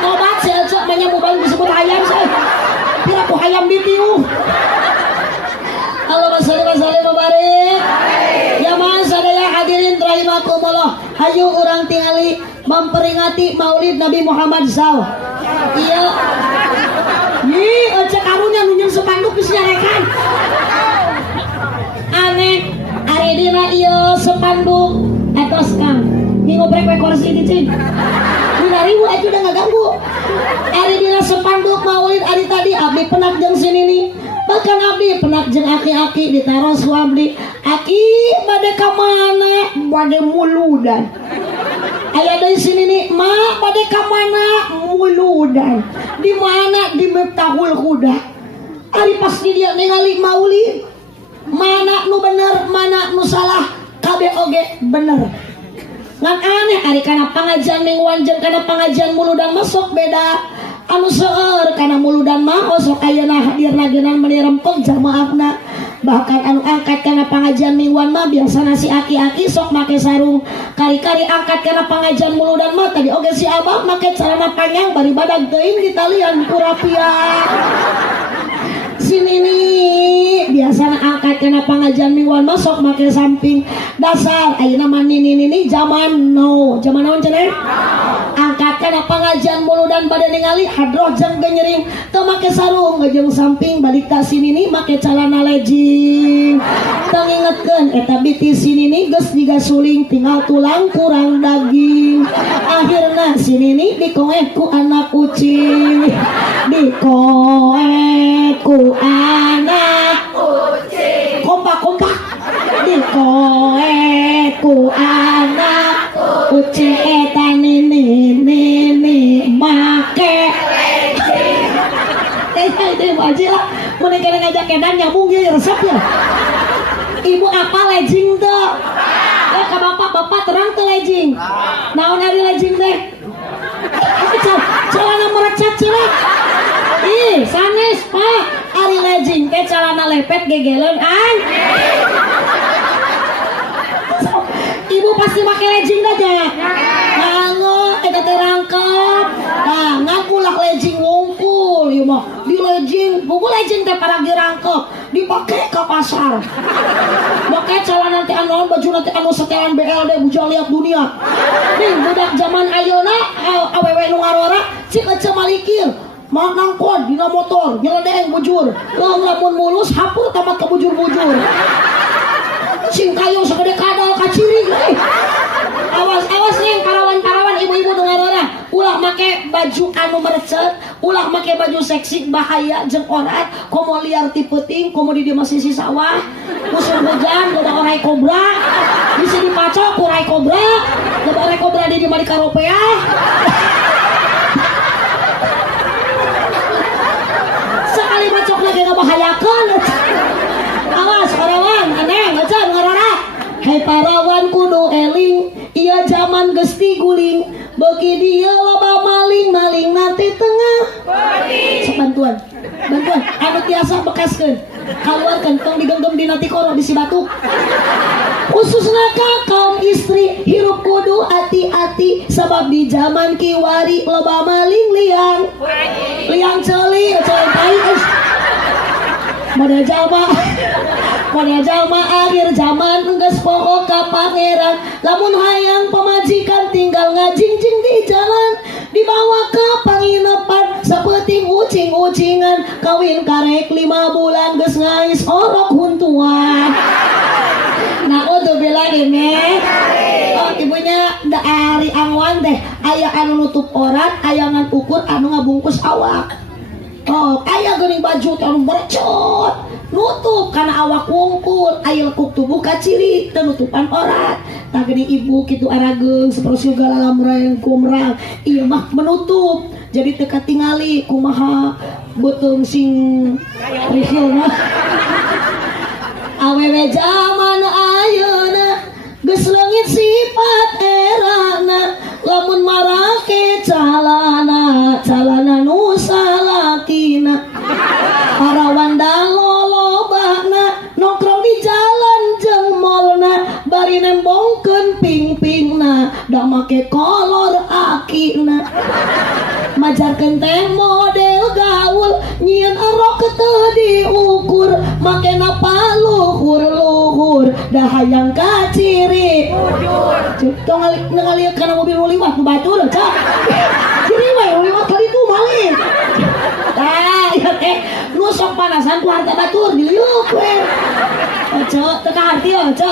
ngobat si cok manya mubal disebut hayam sih pira ku hayam ditiuh. Allahumma sholli wa sallim wa barik. Ya sadaya hadirin rahimakumullah. Hayu urang tingali memperingati Maulid Nabi Muhammad SAW. Iya. Ih, cek karunya nunjung sepanduk geus nyarekan. Aneh, ari dina ieu sepanduk etos Kang. ngobrek we kursi di cing. Dina ribu aja udah nggak ganggu. Ari dina sepanduk maulid ari tadi abdi penak jeung sini nih. Bahkan abdi penak jeung aki-aki ditaruh suabdi. Aki bade ka mana? Bade muludan. Aya dari sini nih, mak bade ka mana? Muludan. Di mana? Di Miftahul Huda. Ari pas di dia ningali maulid. Mana nu bener, mana nu salah, kabeh oge bener. Ngan aneh ari kana pangajian mingguan jeung kana pangajian muludan masuk beda. Anu seueur kana muludan mah sok ayeuna hadirna geunan meuli rempeg jamaahna. Bahkan anu angkat kana pangajian mingguan mah biasana si aki-aki sok make sarung. Kari-kari angkat kana pangajian muludan mah tadi oge si abah make celana panjang bari badag teuing ditalian ku rapia. Sini nih biasana angkat kena pengajian mingguan masuk make samping dasar ayeuna mah nini zaman no zaman naon cenah angkat kena pengajian muludan bade ningali hadroh jeung genyering teu make sarung jeung samping balik ta sini nih make calana legging teu ngingetkeun eta biti sini nih geus digasuling tinggal tulang kurang daging akhirna sini nih dikoek ku anak kucing dikoek ku anak kucing kompak dikoek ku anak kucing eta nini make teh aja lah mun kena ngajak edan nyambung ya resep ya ibu apa legging teh ya ka bapak terang teh legging naon ari legging teh celana merecet cenah ih sanes pak ari legging teh celana lepet gegeleun an ibu pasti pakai legging aja nganggo eta teh rangkep nah ngakulah legging wungkul ieu mah di legging buku legging teh paragi rangkep dipake ke pasar make celana teh anu baju nanti anu setelan BLD bujang lihat dunia nih budak zaman ayeuna awewe nu ngarora cik ece malikir mau nangkon dina motor nyeledeng bujur lamun mulus hapur tamat ke bujur-bujur sing kayu segede kadal kaciri awas nih parawan ibu-ibu nu ngarora ulah make baju anu merecet ulah make baju seksi bahaya jeung orat komo liar ti peuting komo di dieu sisi sawah musim hujan loba orai kobra bisa dipacok ku orai kobra loba orai kobra di dieu mah di karopea sekali pacok lagi ngabahayakeun awas parawan aneh acan ngarara hai parawan kudu eling ieu zaman geus guling beuki dieu loba maling nanti tengah bantuan anu tiasa bekaskeun kaluarkeun tong digenggam dina ti koro bisi batu khususna ka kaum istri hirup kudu hati-hati sabab di zaman kiwari loba maling liang ceuli tai Model jalma akhir zaman geus poho ka pangeran lamun hayang pamajikan tinggal ngajingjing di jalan dibawa ke panginapan saeuting ucing-ucingan kawin karek 5 bulan geus ngais orok huntuan naudzubillah ini ibunya dari angwan teh aya anu nutup orat aya ngan ukur anu ngabungkus awak aya geuning baju anu berecot nutup karena awak wungkul aya lekuk tubuh kaciri nutupan orat tah geuning ibu kitu arageung saperus segala lamreng kumrang ieu mah menutup jadi teu katingali kumaha beuteung sing risilna awewe zaman ayeuna geus leungit sifat erana lamun marake calana nu salakina parawan lolobana nongkrong di jalan jeung molna bari nembongkeun ping-pingna da make kolor akina majarkeun teh model gaul nyieun erok teu diukur makena paluhur da hayang kaciri tong ngalih kana mobil nu liwat nu batur cak ciri we liwat kali itu malih tah ieu teh nu sok panasan ku harta batur diliuk we Ojo teka hati ojo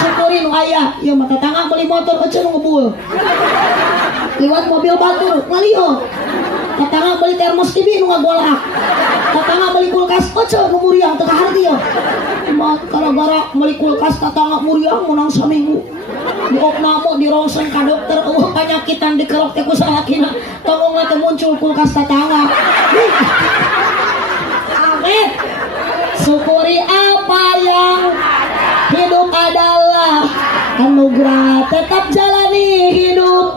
syukuri nu aya ieu mah tetangga beli motor ojo nu ngebul liwat mobil batur ngaliho tetangga beli termos TV nu ngagolak tetangga beli kulkas ojo nu muriang teka hati ya mah kalau gara beli kulkas tetangga muriang menang saminggu diok namo dirongsen ka dokter panyakitan dikerok teh ku salakina tongongna teh muncul kulkas tetangga amin. Syukuri apa yang hidup adalah anugerah, tetap jalani hidup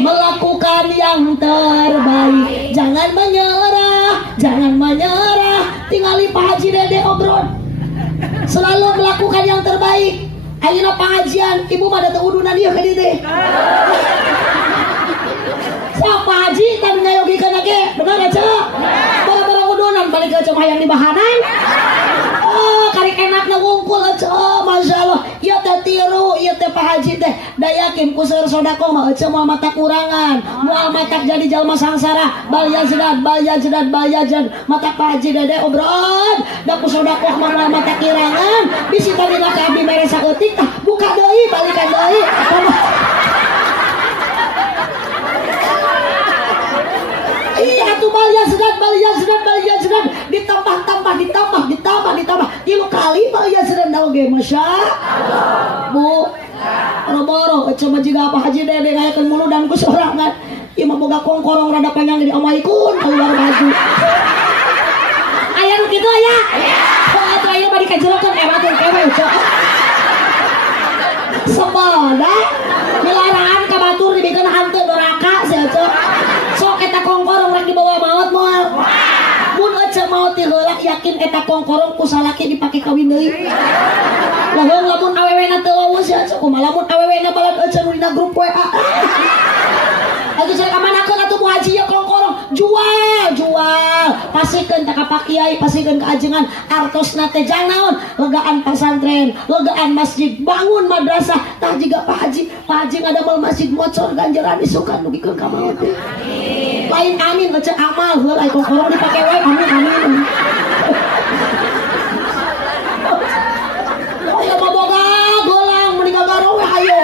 melakukan yang terbaik, jangan menyerah tingali Pak Haji Dede Obron selalu melakukan yang terbaik. Ayeuna pengajian ibu mah datang udunan ieu ka dieu teh siapa Haji tadi ngayogikeun ge bener aja bara-bara udunan balik ke cuma hayang dibahanan karek enakna wungkul aja Masya Allah ieu teh tiru ieu teh Pak Haji teh da yakin ku seueur sodako mah aja moal matak kurangan moal matak jadi jalma sangsara bal yazdan matak Pak Haji Dede Obron da ku sodako mah moal matak kirangan bisi tadi ka abdi mere saeutik tah buka deui balikan deui atuh balya sedang ditambah 3 kali balya sedang oge Masya Allah Bu boro-boro coba jiga Pak Haji Dede ngayakeun muludan ku sorangan ieu mah boga kongkorong rada panjang di omaikeun keluar baju aya nu kitu aya atuh aya bari kajelekeun matur kewe sabada dilarang ka batur dibikeun hanteu neraka saja sok eta kongkorong rek dibawa maot moal mun aja maot ti heula yakin eta kongkorong ku salaki dipake kawin deui lamun awewena teu wawas ya kumaha lamun awewena balad aja nu dina grup WA atuh cenah kamanakeun atuh Bu Haji ya kongkorong jual pasikeun ka Pak Kiai pasikeun ka ajengan artosna teh jang naon legaan pesantren legaan masjid bangun madrasah tah jiga Pak Haji ngadamel masjid mocor ganjaran isukan nugikeun ka maot teh lain amin aja amal heul ai kongkorong dipake wae amin ayo boboga golang mending gagaro we ayo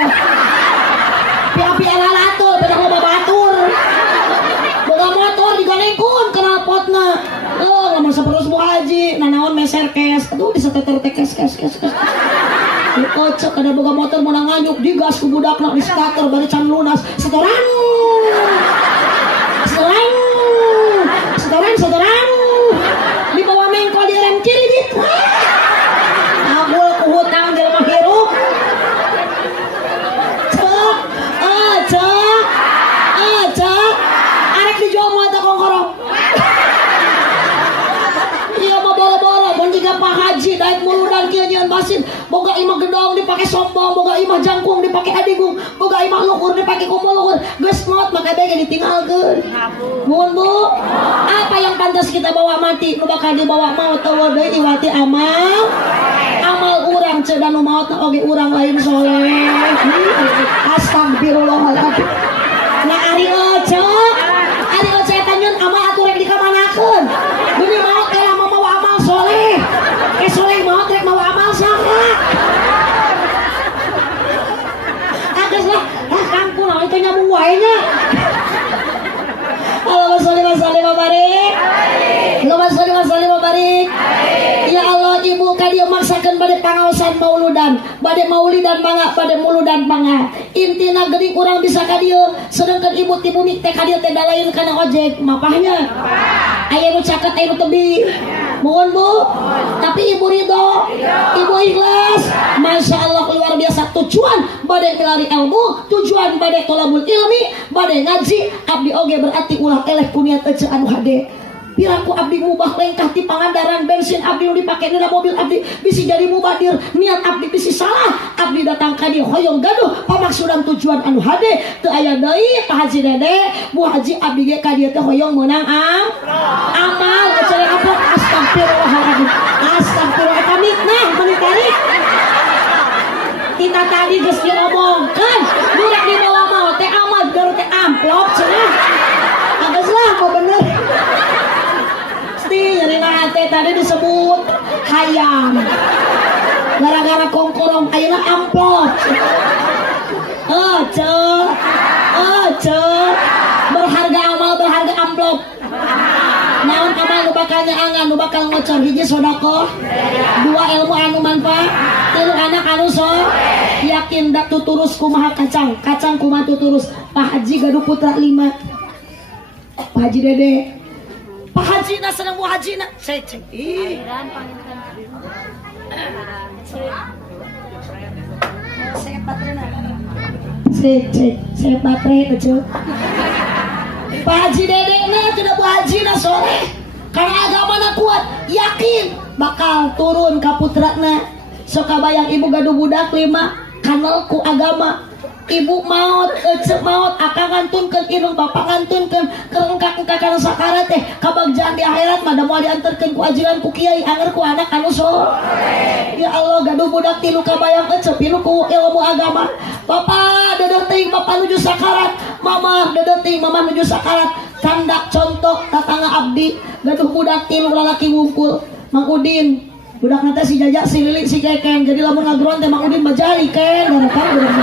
piapi alalatul bedak loba batur boga motor digalengkeun kana potna lamun saperus Bu Haji nanaon meser kes aduh diseteter teh kes dikocok ada boga motor menang nganyuk digas ku budakna di starter bari can lunas setoran dibawa mengkol di rem kiri gitu agul ku hutang jelema hirup cek arek dijual moal teh kongkorong iya mah boro-boro mun jiga Pak Haji daek muludan kieu nyieun basin boga imah gedong dipake sombong boga imah jangkung dipake adigung boga imah luhur dipake kumuluhur geus mot maka bege ditinggalkeun mun Bu apa yang pantas kita bawa mati nu bakal dibawa maut teu deui iwati amal urang ceuk da nu maot oge urang lain soleh astagfirullahaladzim nah ari ojo eta nyun amal atuh rek dikamanakeun geuni maot teh mah mawa amal soleh soleh maot rek mawa amal saha ageus lah kangkung naon teh nyambung wae nya Allahumma sholli wa barik. Allahumma sholli wa barik. Ya Allah ibu kadieu maksakeun bade pangaosan mauludan, bade maulidan mangga, bade muludan mangga. Intina geuning urang bisa kadieu, sedengkeun ibu ti bumi teh kadieu teh dalayeun kana ojek, mapahnya. Aya nu caket aya nu tebih. Mohon Bu. Tapi ibu ridho, ibu ikhlas. Masya Allah luar biasa tujuan bade ngelari ilmu, tujuan bade tolabul ilmi, bade ngaji, abdi oge berarti ulah eleh kuniat ece anu hade. Piraku abdi mubah lengkah ti pangandaran bensin abdi nu dipake dina mobil abdi bisi jadi mubadir niat abdi bisi salah abdi datang ka dieu hoyong gaduh pamaksudan tujuan anu hade teu aya deui Pak Haji Dede Bu Haji abdi ge ka dieu teh hoyong meunang amal cenah apa astagfirullahaladzim astagfirullah eta mitnah meuni tarik kita tadi geus diomongkeun nu rek dibawa mau teh amal baru teh amplop cenah ageus lah kok bener nyeri hati tadi disebut hayam. Gara-gara kongkorong ayeuna amplop. Berharga amal, berharga amplop. Naon amal nu bakal nyaangan, nu bakal ngocor. Hiji sodako, dua ilmu anu manfaat, tilu anak anu yakin dak tuturus kumaha kacang, kacang kumaha tuturus. Pak Haji gaduh putra 5. Pak Haji Dede, Pak Haji na seneng Bu Haji na. Cek. Saya baterai kecil. Pak Haji Dede na sudah Bu Haji na sore. Karena agama na kuat, yakin bakal turun ka putrana. Sok kabayang ibu gaduh budak 5, kanal ku agama. Ibu maut, maut, akan ngantunkeun irung, bapak ngantunkeun kerengkak-engkakan sakarat teh kabagjaan di akhirat mah da moal dianterkeun ku ajiran ku kiai anger ku anak anu ya Allah gaduh budak tilu kabayang ecep pilu ku ilmu agama. Bapak dedeting bapak nuju sakarat, mama dedeting mama nuju sakarat. Tandak contoh tatangga abdi gaduh budak tilu lalaki ngungkul. Mang Udin budak nanti si Jajak, si Lili, si Keken. Jadi lamun ngageron teh Mang Udin majali ken garakan budak.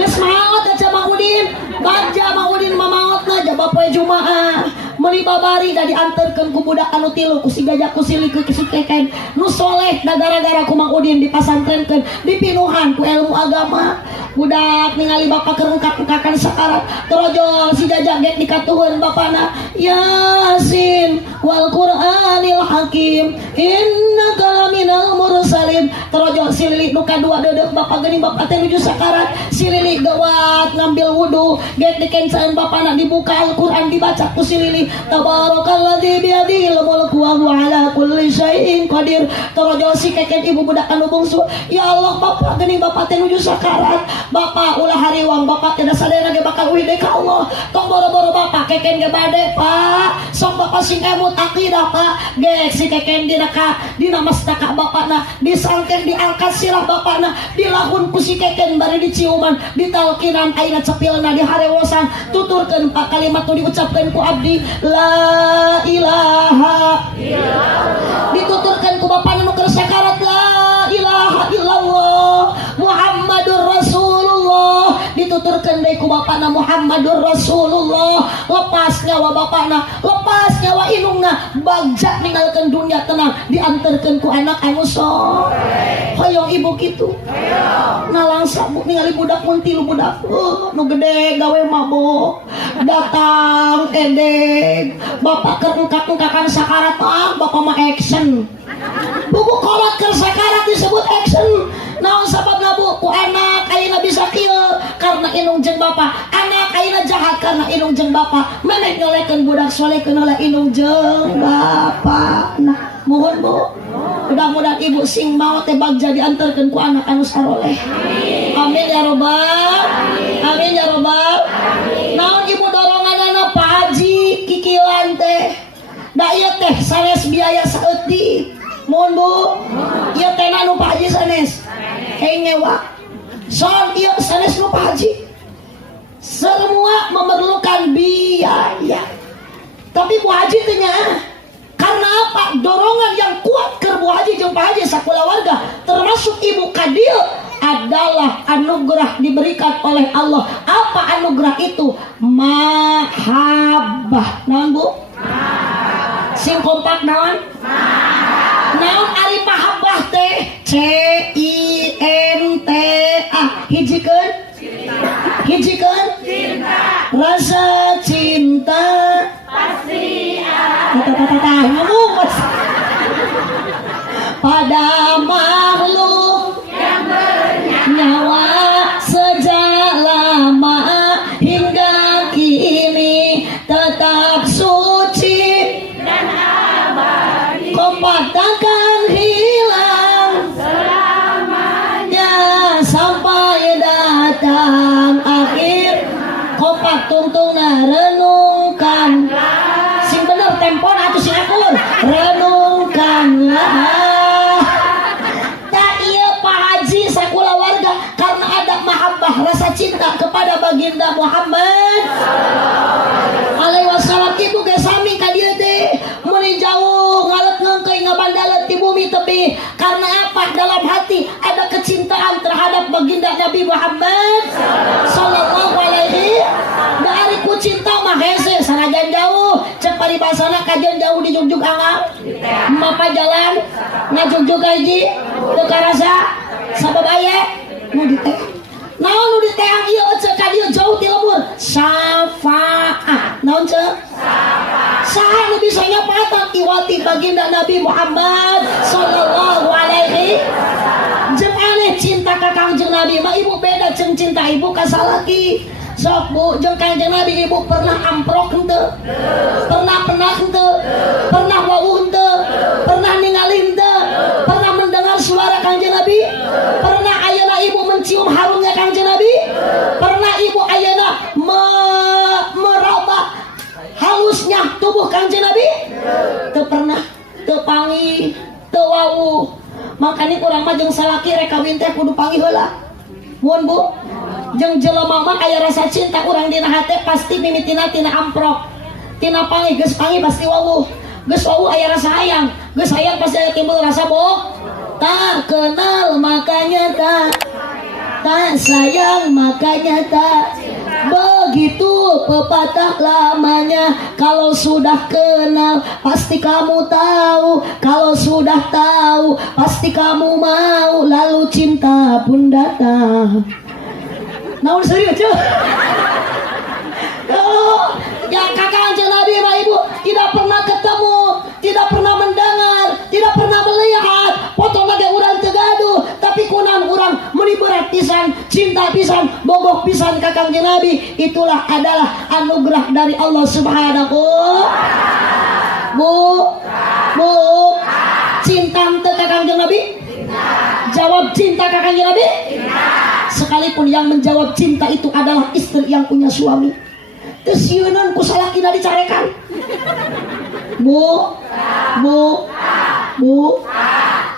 Geus maot aja Mang Udin. Baja Mang Udin mamaotna aja bapoe Jumaah. Meuli babari da dianterkeun ku budak anu tilu ku si Jajak, ku si Lili, ku si Keken. Nu soleh da gara-gara ku Mang Udin dipasantrenkeun, dipinuhan ku ilmu agama. Budak ningali bapak kerengkak-engkakan sakarat, terojol si Jajak gek dikatuhun bapana. Yasin wal Qur'anil Hakim innaka laminal mursalin. Terojol si Lili nu kadua deudeuh bapak geuning bapak teh nuju sakarat. Si Lili gawat ngambil wudu gek dikenceun bapana, dibuka Al-Qur'an dibaca ku si Lili. Tabarakalladzi biyadihil mulku wa huwa ala kulli syai'in qadir. Terojol si Keken ibu budak anu bungsu, ya Allah bapak geuning bapak teh nuju sakarat. Bapak ulah hariwang bapak tidak sadar lagi bakal uide ka Allah. Tong boro-boro bapak Keken ge bade pak. Sok bapak sing emut akidah pak. Gek si Keken dina mastaka bapakna, disangken diangkat sirah bapakna, dilahun ku si Keken bari diciuman, ditalkinan ayeuna cepilna diharewosan. Tuturkeun pak kalimat nu diucapkeun ku abdi la ilaha illallah. Dituturkeun ku bapakna nu keur sakarat la ilaha illallah Muhammadur Rasulullah. Dituturkeun deui ku bapana Muhammadur Rasulullah. Lepas nyawa bapana, lepas nyawa indungna, bagja ninggalkeun dunia tenang, dianterkeun ku anak anu soleh. Hoyong ibu kitu. Nalang sabu ningali budak mun tilu budak nu gede gawe mabok. Datang edeg, bapak kerengkak-engkakan sakarat bapak mah action. Buku kolot keur sakarat disebut action. Naon sababna bu? Ku anak ayeuna bisa kieu karena indung jeung bapa. Anak ayeuna jahat karena indung jeung bapa. Menek nyolekeun budak soleh keunala indung jeung bapa. Nah, mohon bu. Mudah-mudahan ibu sing maot teh bagja dianterkeun ku anak anu saroleh. Amin ya robbal. Amin ya robbal. Naon ibu doronganana Pak Haji kikieuan teh? Da ieu teh sanes biaya saeutik. Mohon bu. Ieu teh nu Pak Haji sanes. Kayak ngewa soal dia sanes lu Pak Haji semua memerlukan biaya, tapi Bu Haji tanya karena apa? Dorongan yang kuat ke Bu Haji jeung Pak Haji sakulawarga termasuk Ibu Kadil adalah anugerah diberikan oleh Allah. Apa anugerah itu? Mahabbah. Naon bu? Sing kompak naon? Naon ari mahabbah teh? C-I-N-T-A. Hijikeun? Hijikeun? Rasa cinta pasti ada. Ngomong pada makhluk yang bernyawa sejak lama hingga kini tetap suci dan abadi. Kompak takkan hilang selamanya sampai datang akhir. Kompak tungtungna renungkan sing bener tempon atuh sing akur renungkanlah. Tak iya Pak Haji sakulawarga karena ada mahabbah rasa cinta kepada baginda Muhammad alaihi wasallam. Ibu ge sami ka dieu teh mun bumi tebih. Karena apa? Dalam hati ada kecintaan terhadap baginda Nabi Muhammad sallallahu alaihi. Dari ku cinta mah hese sanajan jauh cek paribasana kajian jauh di jugjug angam mapa jalan ngajugjug haji teu karasa sabab aya nu di teh naon nu di teh ieu cek ka dieu jauh ti lembur syafaat naon cek saha nu bisa nyapaatan iwati baginda Nabi Muhammad sallallahu alaihi. Jeung aneh cinta ka Kangjeng Nabi mah ibu beda jeung cinta ibu ka salaki. Sok bu, jeung Kangjeng Nabi ibu pernah amprok henteu? Pernah henteu? Pernah wawuh henteu? Pernah ningali henteu? Pernah mendengar suara Kangjeng Nabi? Pernah ayeuna ibu mencium harumnya Kangjeng Nabi? Pernah ibu ayeuna meraba halusnya tubuh Kangjeng Nabi? Teu pernah, teu panggih, teu wawuh. Makanya kurang mah jeung salaki rek kawin teh kudu panggih heula. Mun bu, jeung jelema mah aya rasa cinta urang dina hate pasti mimitina tina amprok. Tina panggih geus panggih pasti wawuh. Geus wawuh aya rasa hayang, geus hayang pasti aya timbul rasa bohong. Tak kenal makanya tak sayang makanya tak. Begitu pepatah lamanya. Kalau sudah kenal pasti kamu tahu. Kalau sudah tahu pasti kamu mau. Lalu cinta pun datang. Naon serius cuy? Kalau yang kakak Kangjeng Nabi mah ibu tidak pernah ketemu, tidak pernah mendengar, tidak pernah melihat. Foto lagi urang tegaduh, tapi kunan urang meni berat pisan, cinta pisan, bogoh pisan ka Kangjeng Nabi. Itulah adalah anugerah dari Allah Subhanahu. Bu, cinta teu ka Kangjeng Nabi? Jawab cinta ka Kangjeng Nabi? Sekalipun yang menjawab cinta itu adalah istri yang punya suami. Terus yeunan ku salakina dicarekan. Bu,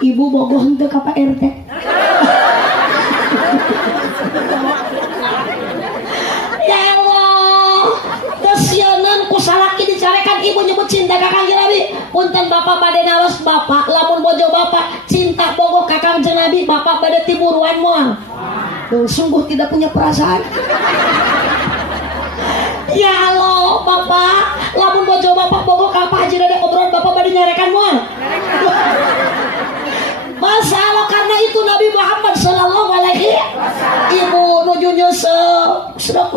ibu bogoh henteu ka Pak RT. Ya Allah, terus yeunan ku salaki dicarekan ibu nyebut cinta ka Kangjeng Nabi. Punten bapak bade naos bapak, lamun bojo bapak cinta bogoh ka Kangjeng Nabi, bapak bade tiburuan moal. Sungguh tidak punya perasaan. Ya Allah, bapak, lamun bojo bapak bogoh ka Pak Haji Dede obrolan bapak bade nyarekan moal. Masalah karena itu Nabi Muhammad sallallahu alaihi ibu nuju nyesel serak.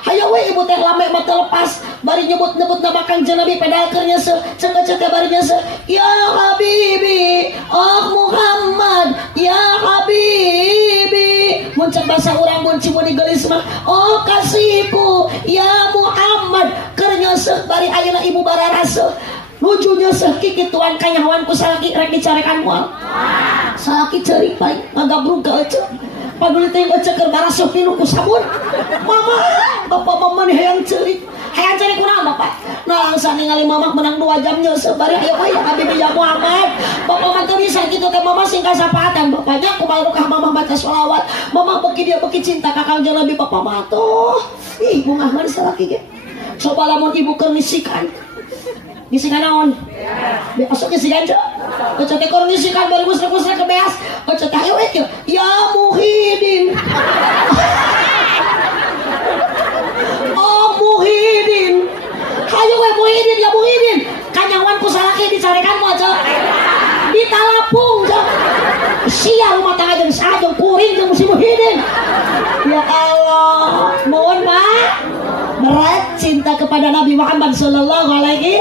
Hayo we ibu teh lame mah lepas bari nyebut-nyebut nama Kangjeng Nabi padahal keur nyesel ceuk teh bari nyesel. Ya Habibi, oh Muhammad, ya Habibi. Mun cek bahasa urang mun cimuni geulis mah, oh kasihku, ya Muhammad. Keur nyesel bari ayeuna ibu bararaseuh. Nuju nyeseh kikituan kanyahoan ku salaki rek dicarekan moal. Salaki ceurik bae ngagabrug ka ece. Paduli teh ece keur baraseuh pinu ku sabun. Mama, bapak mama nih hayang ceurik. Hayang ceurik kunaon bapak? Nah langsung ningali mama menang 2 jam nyeseh bari aya wae Habibie ya Muhammad. Bapak mah teu bisa kitu teh mama sing kasapaatan bapaknya kumaha ka mama baca sholawat. Mama beuki dia beuki cinta ka Kangjeng Nabi bapak mah tuh. Ih bunga mah salaki ge. Coba lamun ibu keur ngisikan. Ngisikan naon? Besok ngisikan cok. Kocok teh kur ngisikan baru musrek-musrek ke beas. Kocok teh ayo ek ya Muhyiddin. Oh Muhyiddin. Hayo we Muhyiddin ya Muhyiddin. Kanyawan ku salaki dicarekan moal cok. Ditalapung cok. Sia rumah tangga jeung saha jeung kuring jeung si Muhyiddin. Ya Allah, mohon Pak. Berat cinta kepada Nabi Muhammad sallallahu alaihi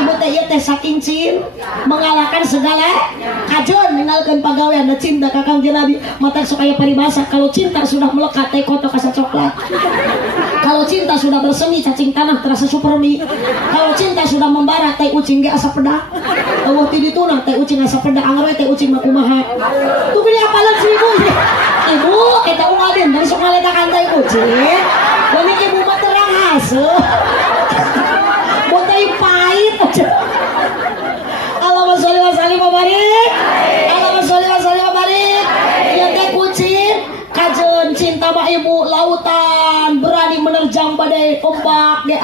ibu teh ieu teh saking cin mengalahkan segala kajon ninggalkeun pagawean da cinta ka Kangjeng Nabi mata sok aya paribasa kalau cinta sudah melekat teh kotok asa coklat kalau cinta sudah bersemi cacing tanah terasa supermi kalau cinta sudah membara teh ucing ge asa pedak eueuh ti dituna teh ucing asa pedak anggar we teh ucing mah kumaha tuh gini apalan si ibu eta ungaden dari sok ngaletakan teh ucing bani ibu mah terang hasil botai pahit aja. Allahumma sholli wa sallim wa barik. Allahumma sholli wa sallim wa barik. Ieu teh kucing kajeun cinta mah ibu lautan berani menerjang badai ombak ge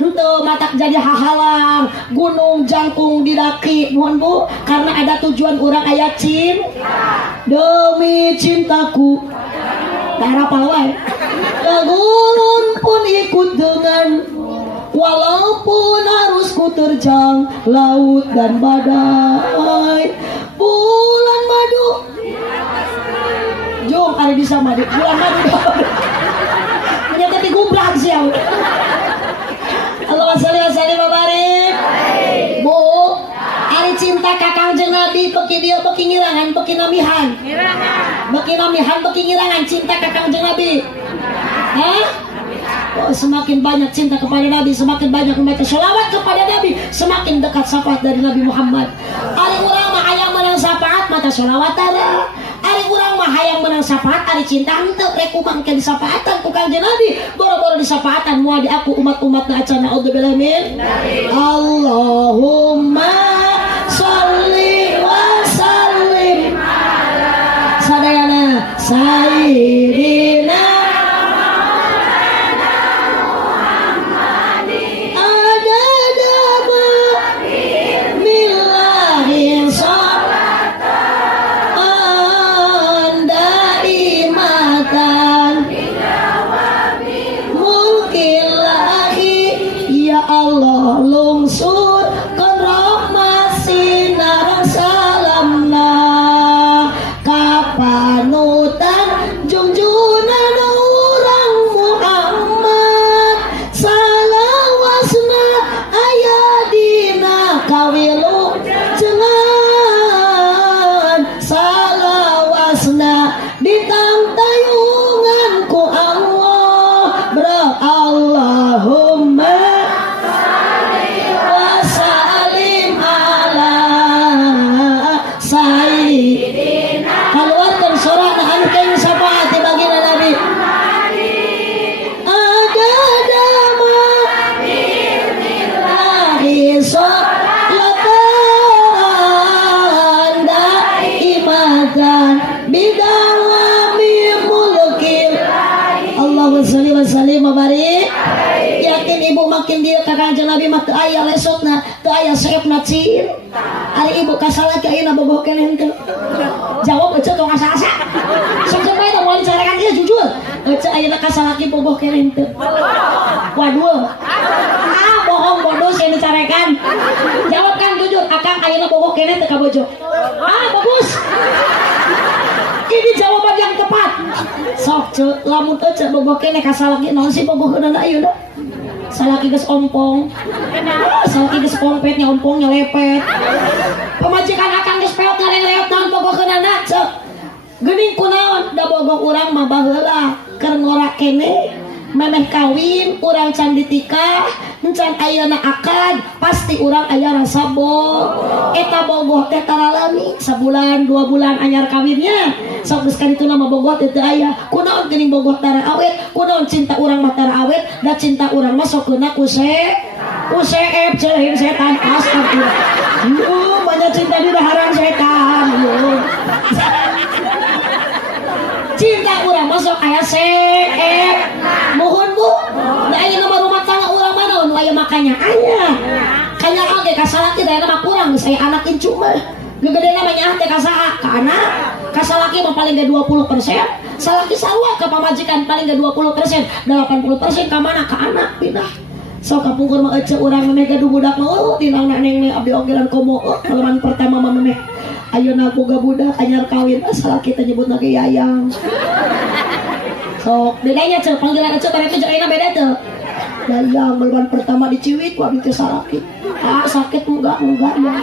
henteu matak jadi hahalang gunung jangkung didaki mohon Bu karena ada tujuan orang ayat demi cintaku darah palawai gulun pun ikut dengan walaupun harus ku terjang laut dan badai bulan madu jom hari bisa madu bulan madu punya tapi gubrak siang Allahumma sholli wa sallim wa barik Bu hari cinta kakang jeung Nabi beki dia beki ngirangan beki namihan beki ngirangan cinta kakang jeung Nabi Oh, semakin banyak cinta kepada Nabi, semakin banyak membaca sholawat kepada Nabi, semakin dekat syafaat dari Nabi Muhammad. Ari urang mah hayang menang syafaat mata sholawat tara. Ari urang mah hayang menang syafaat, ari cinta henteu rek kumangke di syafaatan ku Kanjeng Nabi. Boro-boro di syafaatan moal di aku umat-umatna acana auzubillahi min. Allahumma sholli wa sallim ala sadayana sayyidina makin dia ka Kanjeng Nabi mah teu aya lesotna, teu aya saepna cil. Ari ibu kasalaki ayeuna bogoh keneh henteu. Jawab ece tong asa-asa. Sok bae tong moal dicarekan ieu jujur. Ece ayeuna kasalaki bogoh keneh henteu. Waduh. Bohong bodoh sih dicarekan. Jawab kan jujur, akang ayeuna bogoh keneh teu ka bojo. Bagus. Ini jawaban yang tepat. Sok cek lamun ece bogoh keneh kasalaki naon sih bogoheunna ayeuna? Salaki geus ompong, salaki geus pompetnya ompongnya lepet. Pemajikan akang geus peot ngaleleot naon bogoheunana cek. Geuning kunaon da bogoh urang mah baheula keur ngora keneh memeh kawin urang can ditikah encan ayeuna akad pasti urang aya rasa eta bogoh teh taralami sabulan 2 bulan anyar kawinnya sok geus kadituna mah bogoh teh teu aya kunaon geuning bogoh tara awet kunaon cinta urang mah tara awet da cinta urang mah sok keuna ku seep ceuing setan astagfirullah banyak cinta di daharan setan cinta urang mah sok aya seep mohon Bu da ayeuna mah rumah tangga urang mah naon aya makanya aya kanya oge kasalaki da mah kurang geus aya anak incu mah gegedena mah nyaah teh ka saha ka anak kasalaki mah paling ge 20%, salaki sarua ka pamajikan paling ge 20%, 80% ka mana ka anak pindah. Sok kapungkur mah ece urang memeh gaduh budak mah dinauna neng abdi ogelan komo kalaman pertama mah memeh ayeuna boga budak anyar kawin salaki teh nyebutna ge yayang. Sok bedanya ceu panggilan ece teh jeung ayeuna beda teu. Yayang bulan pertama diciwit ku abdi teh salaki. Sakit enggak ya.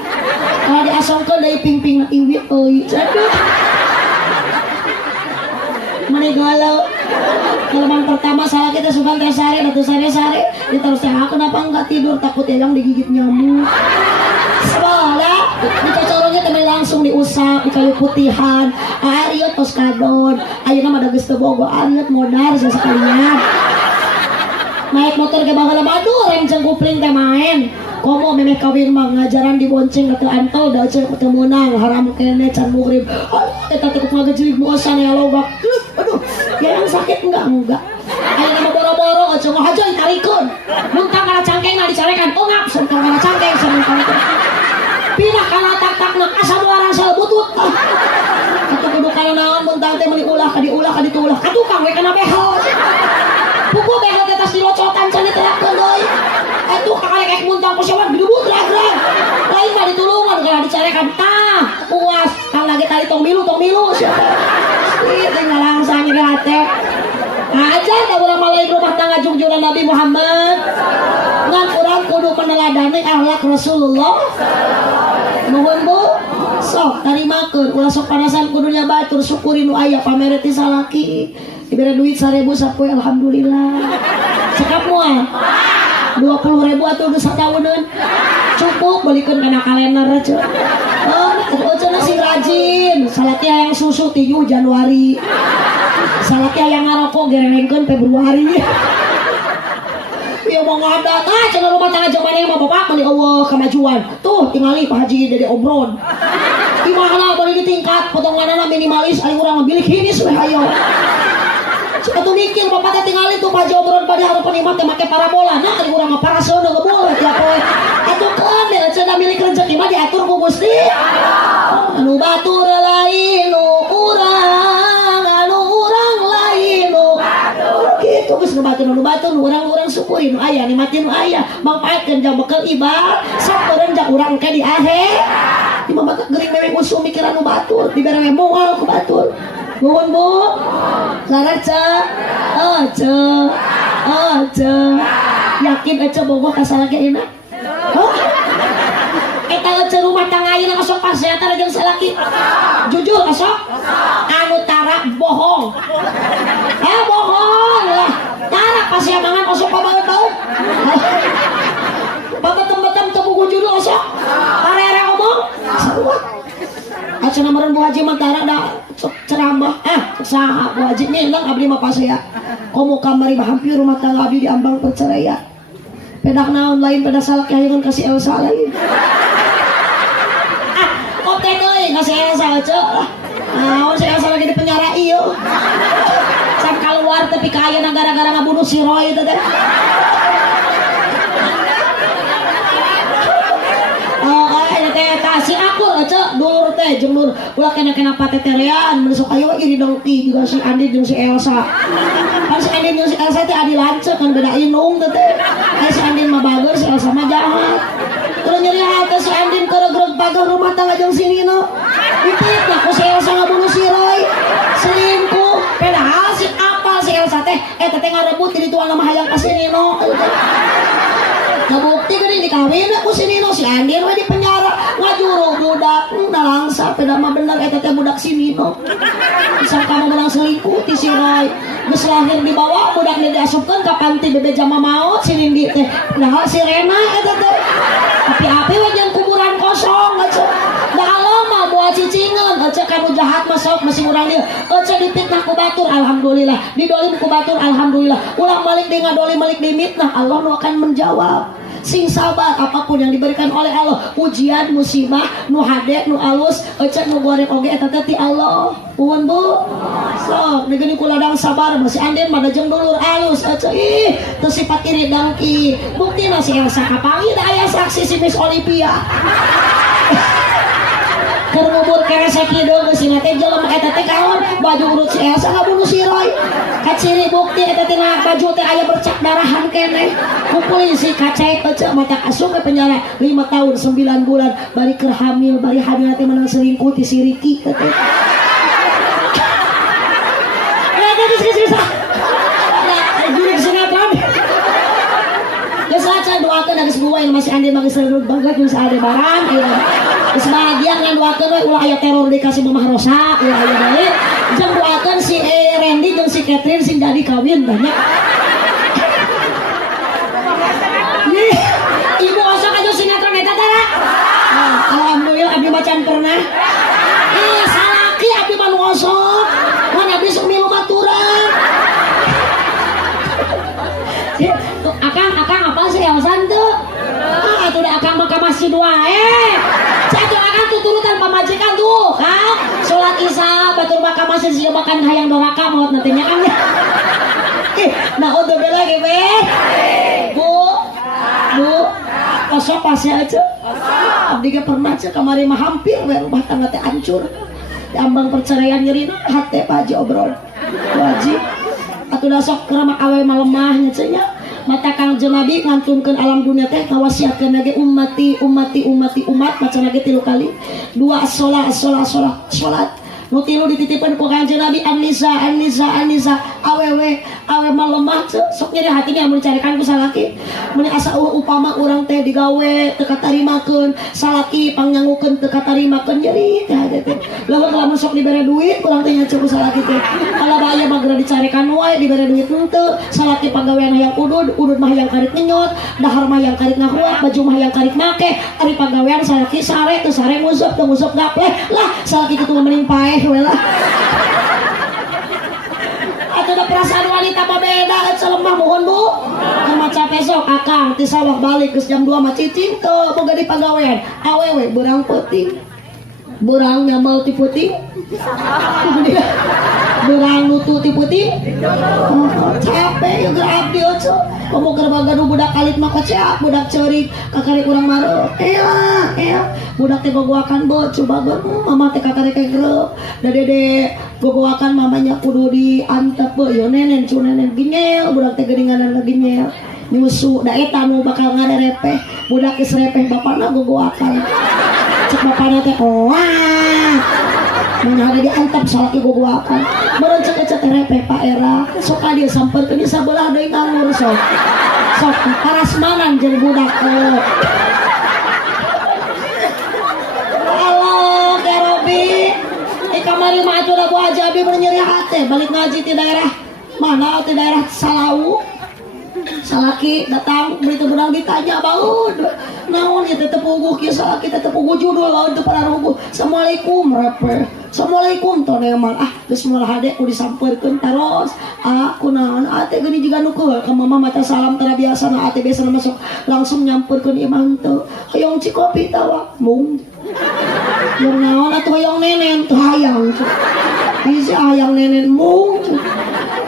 Kalau diasongkeun deui pingping iwit euy. Aduh. Mani galau. Kalaman pertama salah kita suka teh sare atau sare terus teh kenapa enggak tidur takut yang digigit nyamuk. Sekolah dicocorongnya temen langsung diusap di kayu putihan. Ariot tos kadon. Ayeuna mah da geus teu bogo ariot modar sasekalian. Naik motor ke baheula aduh rem jeung kupling teh main. Komo memeh kawin mah ngajaran dibonceng atau antol da ceu teu meunang haram keneh can mugrib. Eta teh ngagejrig bosan ya lobak. Aduh, ya yang sakit enggak. Ayeuna mah boro-boro semua hajoy tarikeun muntang kana cangkengna dicarekan ongap muntang kana cangkeng muntang pindah kana tak-takna asa muarang sel butut atuh kudu kana naon muntang teh meuli ulah ka diulah ka ditulah ka tukang we kana behel pupu behel teh tas dilocotan cenah terakeun deui atuh kakarek muntang ku sewat dibut lagrang lain mah ditulungan kana dicarekan tah puas kang lagi tali tong milu siapa ieu teh ngalangsang teh ajar da urang malai rumah tangga junjungan Nabi Muhammad ngan urang kudu meneladani akhlak Rasulullah nuhun Bu sok tarimakeun ulah sok panasan kudunya batur syukuri nu aya pamere ti salaki dibere duit 1000 sapoe alhamdulillah cekap moal 20.000 atuh geus sadaweuneun cukup balikeun kana kalender aja oh cenah sing rajin salaki hayang susu ti Januari salaki hayang ngarokok gerengkeun Februari ya mau ngadat cenah rumah tangga jeung maneh mah bapak meni Allah kemajuan tuh tingali Pak Haji Dede Obron di mana boleh ditingkat potonganana minimalis ari urang bilik hinis we hayo atuh mikir bapak teh tingali tuh Pak Haji Obron bade hareupeun imah teh make parabola nah ari urang mah paraseuna ngebul tiap poe atuh kan cenah milik rezeki mah diatur ku Gusti anu batur lain nu urang anu urang lain nu gitu geus nu batur nu urang syukuri nu aya nikmati nu aya mangpaatkeun jang bekal ibadah saeureun jak urang ke di ahe di mah geuring meme usum mikiran nu batur dibere moal ku batur nuhun Bu laras ce yakin ece bogoh ka salaki ayeuna eta ece rumah tangga ayeuna sok pasehatan jeung salaki jujur sok anu tara bohong bohong lah tara pasiemangan osok pabaeut-baeut babetem-betem teu buku judul osok arere omong acan meureun Bu Haji mah tara da ceramah saha Bu Haji ngilang abdi mah pasea komo kamari hampir rumah tangga abdi diambang perceraian pedak naon lain pedak salaki hayeungan kasih Elsa lain oke deui kasih Elsa ceu naon si Elsa lagi di penjara ieu can keluar tapi ka ayeuna gara-gara ngabunuh si Roy teh si akur aja dulur teh jeung lur ulah kena pateterean mun sok aya iri dongki juga si Andi jeung si Elsa kan si Andi jeung si Elsa teh adi lanceuk kan beda inung teh si Andi mah bager si Elsa mah jahat terus nyeri hate si Andi keregreg pagar rumah tangga jeung si Nino dipitnah ku si Elsa ngabunuh si Roy selingkuh padahal si apal si Elsa teh teh ngarebut di tuan mah hayang ka si Nino kabukti geuning dikawin ku si Nino si Andi we di penjara ngajuru budak nalangsa peda mah bener eta teh budak si Nino disangka mah menang selingkuh ti si Roy geus lahir di bawah budak diasupkeun ka panti bebe jama maot si Nindi teh padahal si Rena eta teh api-api we jeung kuburan kosong aja dalam mah buah cicingan aja kanu jahat masuk masih urang dia aja dipitnah ku batur alhamdulillah didolim ku batur alhamdulillah ulang balik di ngadolim balik di mitnah Allah nu akan menjawab sing sabar apapun yang diberikan oleh Allah ujian musibah nu hade nu alus ecek nu goreng oge eta teh ti Allah puun Bu sok negeuni kuladang sabar masih anden mah jeung dulur alus ecek ih teu sifat iri dengki buktina si Elsa kapangi da aya saksi si Miss Olympia keur ngubur keresa kideung geus teh jelema eta teh kaon baju urut si Elsa ngabunuh si Roy kaciri bukti eta teh baju teh aya bercak darahan keneh ku polisi kacek teh mata asup ke penjara 5 tahun 9 bulan bari keur hamil bari hamil teh menang selingkuh ti si Ricky teh doakeun geus buah yang masih ande mangis serut banget geus ade barang geus bahagia ngan doakeun we ulah aya teror dikasih Mamah Rosa ulah aya bae jeung doakeun si Randy jeung si Catherine sing jadi kawin banyak ibu osok aja sinetron eta teh alhamdulillah abdi macan pernah salaki abdi mah nu osok mun abdi sok milu baturan akang apa sih Elsan tuh atuh da akang maka masjid wae caco akang tuturutan pamajikan tuh kan salat isya batur maka masjid sih makan hayang doraka maot nantinya kan Nah untuk lagi be bu kosong pasti aja abdi ge pernah cek kamari mah hampir we rumah tangga teh hancur ambang perceraian nyeri hati Pak Haji obrol wajib atuh da sok keur awe malemah nya cenah mata Kangjeng Nabi ngantunkeun alam dunia teh ngawasiatkeun ge umat macan ge 3 kali 2 salat nu tilu dititipkeun ku Kangjeng Nabi An-Nisa awewe malemah sok nyeri hatinya mun dicarikan ku salaki mun asa upama urang teh digawe teu katarimakeun salaki pangnyangukeun teu katarimakeun nyeri teh lamun sok dibere duit urang teh nyaceuk ku salaki teh ala baya mah geura dicarikan wae dibere duit henteu salaki panggawean hayang udud mah hayang karit ngenyot dahar mah hayang karit ngahuat baju mah hayang karit make ari panggawean salaki sare teu sare nguseup teu nguseup gapleh lah salaki kitu mending paeh we lah ada perasaan wanita mah beda salemah mohon bu kemaca besok akang ti sawah balik geus jam 2 mah cicing teu boga di pagawean awewe beurang peuting beurang nyambal ti peuting beurang nutu ti peuting capek ya geus abdi oco komo keur bagadu budak kalit mah keceak budak ceurik kakari urang mareuh budak teh gogoakan bo coba mama teh kakari ke greup da dede gogoakan mamanya kudu diantep be yo nenen cu nenen ginyel budak teh geuninganan ginyel nyusu da eta nu bakal ngaderepeh budak geus repeh bapana gogoakan cek bapana teh wah mun ada diantep salaki gogoakan meureun cek repeh Pak Era sok ka dieu sampeurkeun sabelah deui nganggur sok parasmanan jeung budak kamari mah atuh da Bu Haji Abi nyeri hate balik ngaji ti daerah mana ti daerah Salawu salaki datang beri budang ditanya baud naon ieu teh puguh kieu salaki teh puguh judul lawan teu para ruguh assalamualaikum repe assalamualaikum to neman geus moal hade ku disampeurkeun taros kunaon teh geuning jiga nu keul ka mama mata salam tara biasana teh biasana masuk langsung nyampeurkeun imam teu hayong cikopi tawa mung yang naon atuh hayang nenen tuh hayang bisa hayang nenen mung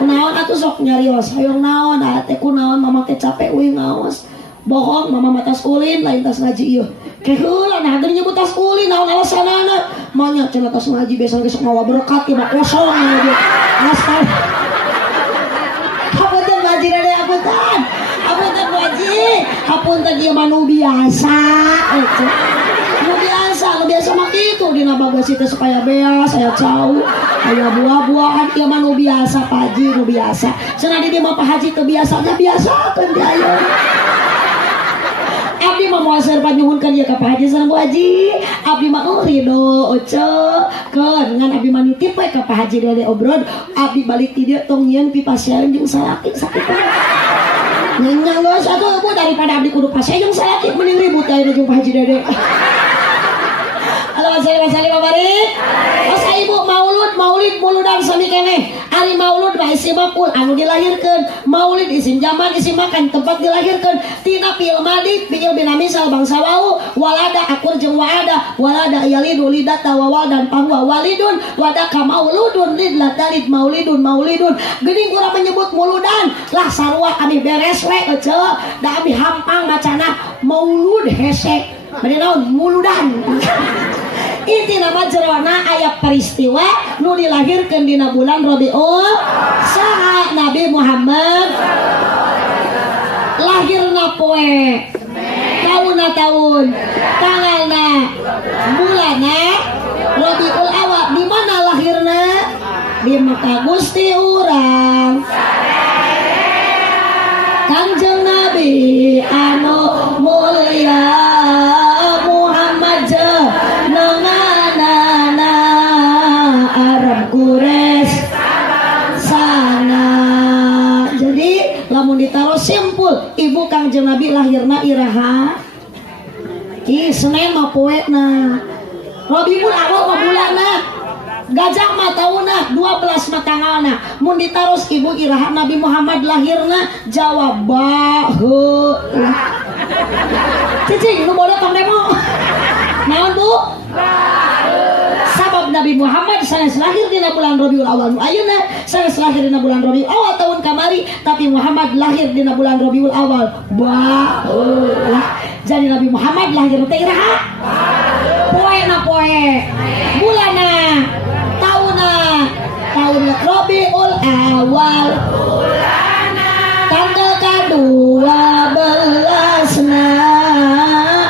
kunaon atuh sok nyarios hayang naon teh kunaon mama teh capek euy ngaos bohong mama mah tas ulin lain tas ngaji ieu ke heula nah geuning nyebut tas ulin naon alasanana manya cenah tas ngaji biasa geus mawa berkat ieu mah kosong dia asal hapunten ngaji dede hapunten ngaji hapunten ieu mah nu biasa nu biasa mah kitu dina bagasi teh supaya beas aya cau aya buah-buahan ieu mah nu biasa Pak Haji nu biasa cenah di dieu mah Pak Haji teu biasanya biasakeun di ayeuna abdi mah moal seueur panyuhunkeun ieu ka Pak Haji sareng Bu Haji abdi mah ridho keun ngan abdi mah nitip we ka Pak Haji dede obrod abdi balik ti dieu tong nyieun pipasieun jeung salaki sakitu nyenyang geus atuh Bu daripada abdi kudu pasien jeung salaki mending ribut ayeuna jeung Pak Haji dede Alhamdulillah babarik. Pas ibu maulid muludan sami keneh. Ari maulud mah isi mapul anu dilahirkeun. Maulid isim jaman isi makan tempat dilahirkeun. Tina fil madi fiil binamisal bangsa wau walada akur jeung waada walada yalidu lidata wawal dan pahwa walidun wadaka mauludun lidlat dalid maulidun geuning urang menyebut muludan lah sarua kami beres we ece da abi hampang macana maulud hese bari naon muludan inti nama jerona aya peristiwa nu dilahirkeun dina bulan Rabiul saha Nabi Muhammad lahirna poe taunna taun tanggalna bulanna Rabiul Awal di mana lahirna di Mekah Gusti urang Kangjeng Nabi anu mulia Muhammad jenenganana Arab Quraisy sana. Jadi lamun ditaruh simpul ibu Kangjeng Nabi lahirna iraha Senin mah poena Rabiul Awal mah bulanna Gajah mah tauna 12 mah tanggalna mun ditaros ibu iraha Nabi Muhammad lahirna jawab heuh cicing nu bodoh tong demo naon Bu sabab Nabi Muhammad sanes lahir dina bulan Rabiul Awal ayeuna sanes lahir dina bulan Rabiul Awal tahun kamari, tapi Muhammad lahir di bulan Rabiul Awal. Baheula. Jadi Nabi Muhammad lahir teh iraha? Poena poe. Bulana. Tauna. Tahun Rabiul Awal. Tanggal ke-12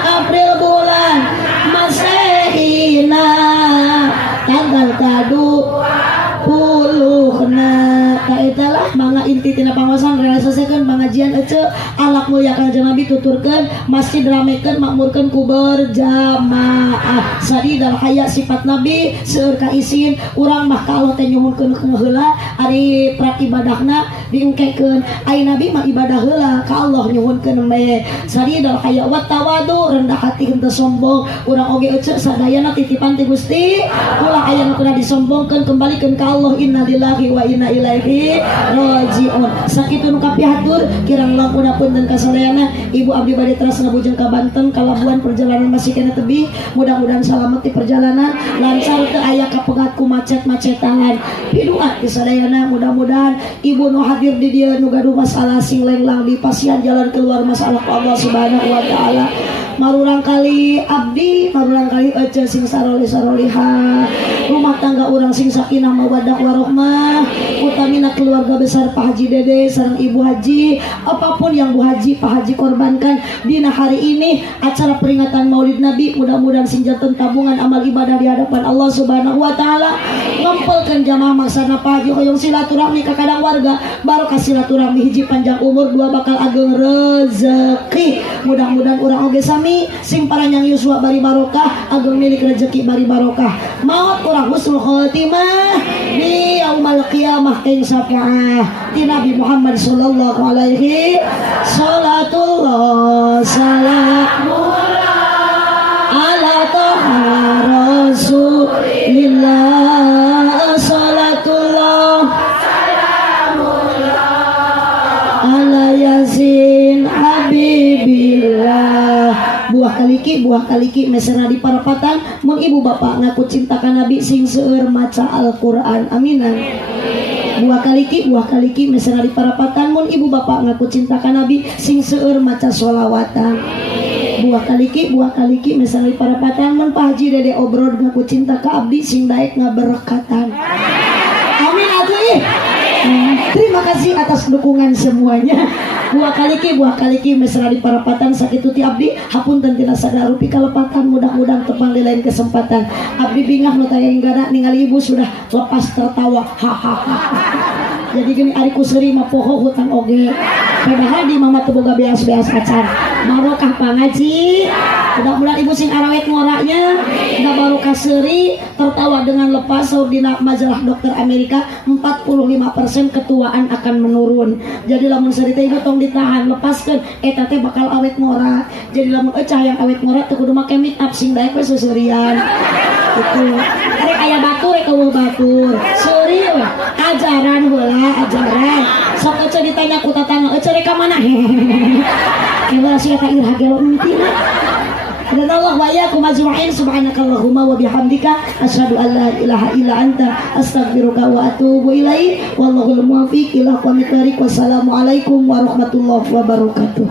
April bulan Masehina. Tanggal ke-20 kaitalah mangga inti tina pangaosan realisasikan pengajian ece alak mulia kanjeng Nabi tuturkeun masjid ramekeun makmurkeun ku berjamaah sadidal haya sifat Nabi seueur ka isin urang mah ka Allah teh nyuhunkeun heula ari prat ibadahna diengkekeun ai Nabi mah ibadah heula ka Allah nyuhunkeun bae sadidal haya wa tawadu rendah hati henteu sombong urang oge ece sadayana titipan ti Gusti ulah aya nu kudu disombongkeun kembalikeun ka Allah innalillahi wa inna ilaihi rajiun. Sakitu nu kapihatur kirang langkuna punten kasadayana ibu abdi bade teras ngabujeng ka Banten kalabuan perjalanan masih kena tebih mudah-mudahan selamat di perjalanan lancar teu aya kapegat ku macet-macetan pidoa ti sadayana mudah-mudahan ibu nu hadir di dieu nu gaduh masalah sing lenglang di pasian jalan keluar masalah Allah Subhanahu wa taala marurang kali abdi marurang kali ece sing saroli-saroliha rumah tangga urang sing sakinah mawaddah warohmah utamina keluarga besar Pak Haji Dede sareng Ibu Haji apapun yang Bu Haji Pak Haji korbankan dina hari ini acara peringatan Maulid Nabi mudah-mudahan sing janten tabungan amal ibadah di hadapan Allah Subhanahu wa taala ngumpulkeun jamaah maksana Pak Haji hoyong silaturahmi ka kadang warga barokah silaturahmi hiji panjang umur dua bakal ageng rezeki mudah-mudahan urang oge sami sing paranyang yuswa bari barokah ageng milik rezeki bari barokah maot urang husnul khotimah di yaumul qiyamah ing syafaah di Nabi Muhammad sallallahu alaihi salatullah salamullah ala toha rasulillah salatullah salamullah ala yasin habibillah buah kaliki mesena di parapatan mun ibu bapak ngaku cinta ka Nabi sing seueur maca Al-Qur'an aminan buah kaliki mesena di parapatan mun ibu bapak ngaku cinta ka Nabi sing seueur maca sholawatan buah kaliki mesena di parapatan mun Pak Haji Dede obrod ngaku cinta ka abdi sing daek ngaberkatan amin atuh terima kasih atas dukungan semuanya buah kaliki mesra di parapatan sakitu ti abdi hapunten tina sadarupi kalepatan mudah-mudahan tepang di lain kesempatan abdi bingah nu tayang gara ningali ibu sudah lepas tertawa hahaha jadi gini ari kuseri mah poho hutang oge padahal di mama teu boga beas-beas acan barokah pangaji mudah-mudahan ibu sing arawet ngoranya da barokah seuri tertawa dengan lepas saur dina majalah dokter Amerika 45% ketuaan akan menurun jadi lamun seuri teh ibu tong ditahan lepaskeun eta teh bakal awet ngora jadi lamun ecah yang awet ngora teu kudu make make up sing daek we seseurian gitu rek aya batur rek eueuh batur seuri we ajaran heula ajaran sok ece ditanya ku tatangga ece rek ka mana hehehe si eta irah gelo entina dan Allah wa iyyakum ajma'in subhanakallahumma wa bihamdika asyhadu an la ilaha illa anta astaghfiruka wa atubu ilaik wallahul muwaffiq ila aqwamit thariq wassalamu alaikum warahmatullahi wabarakatuh.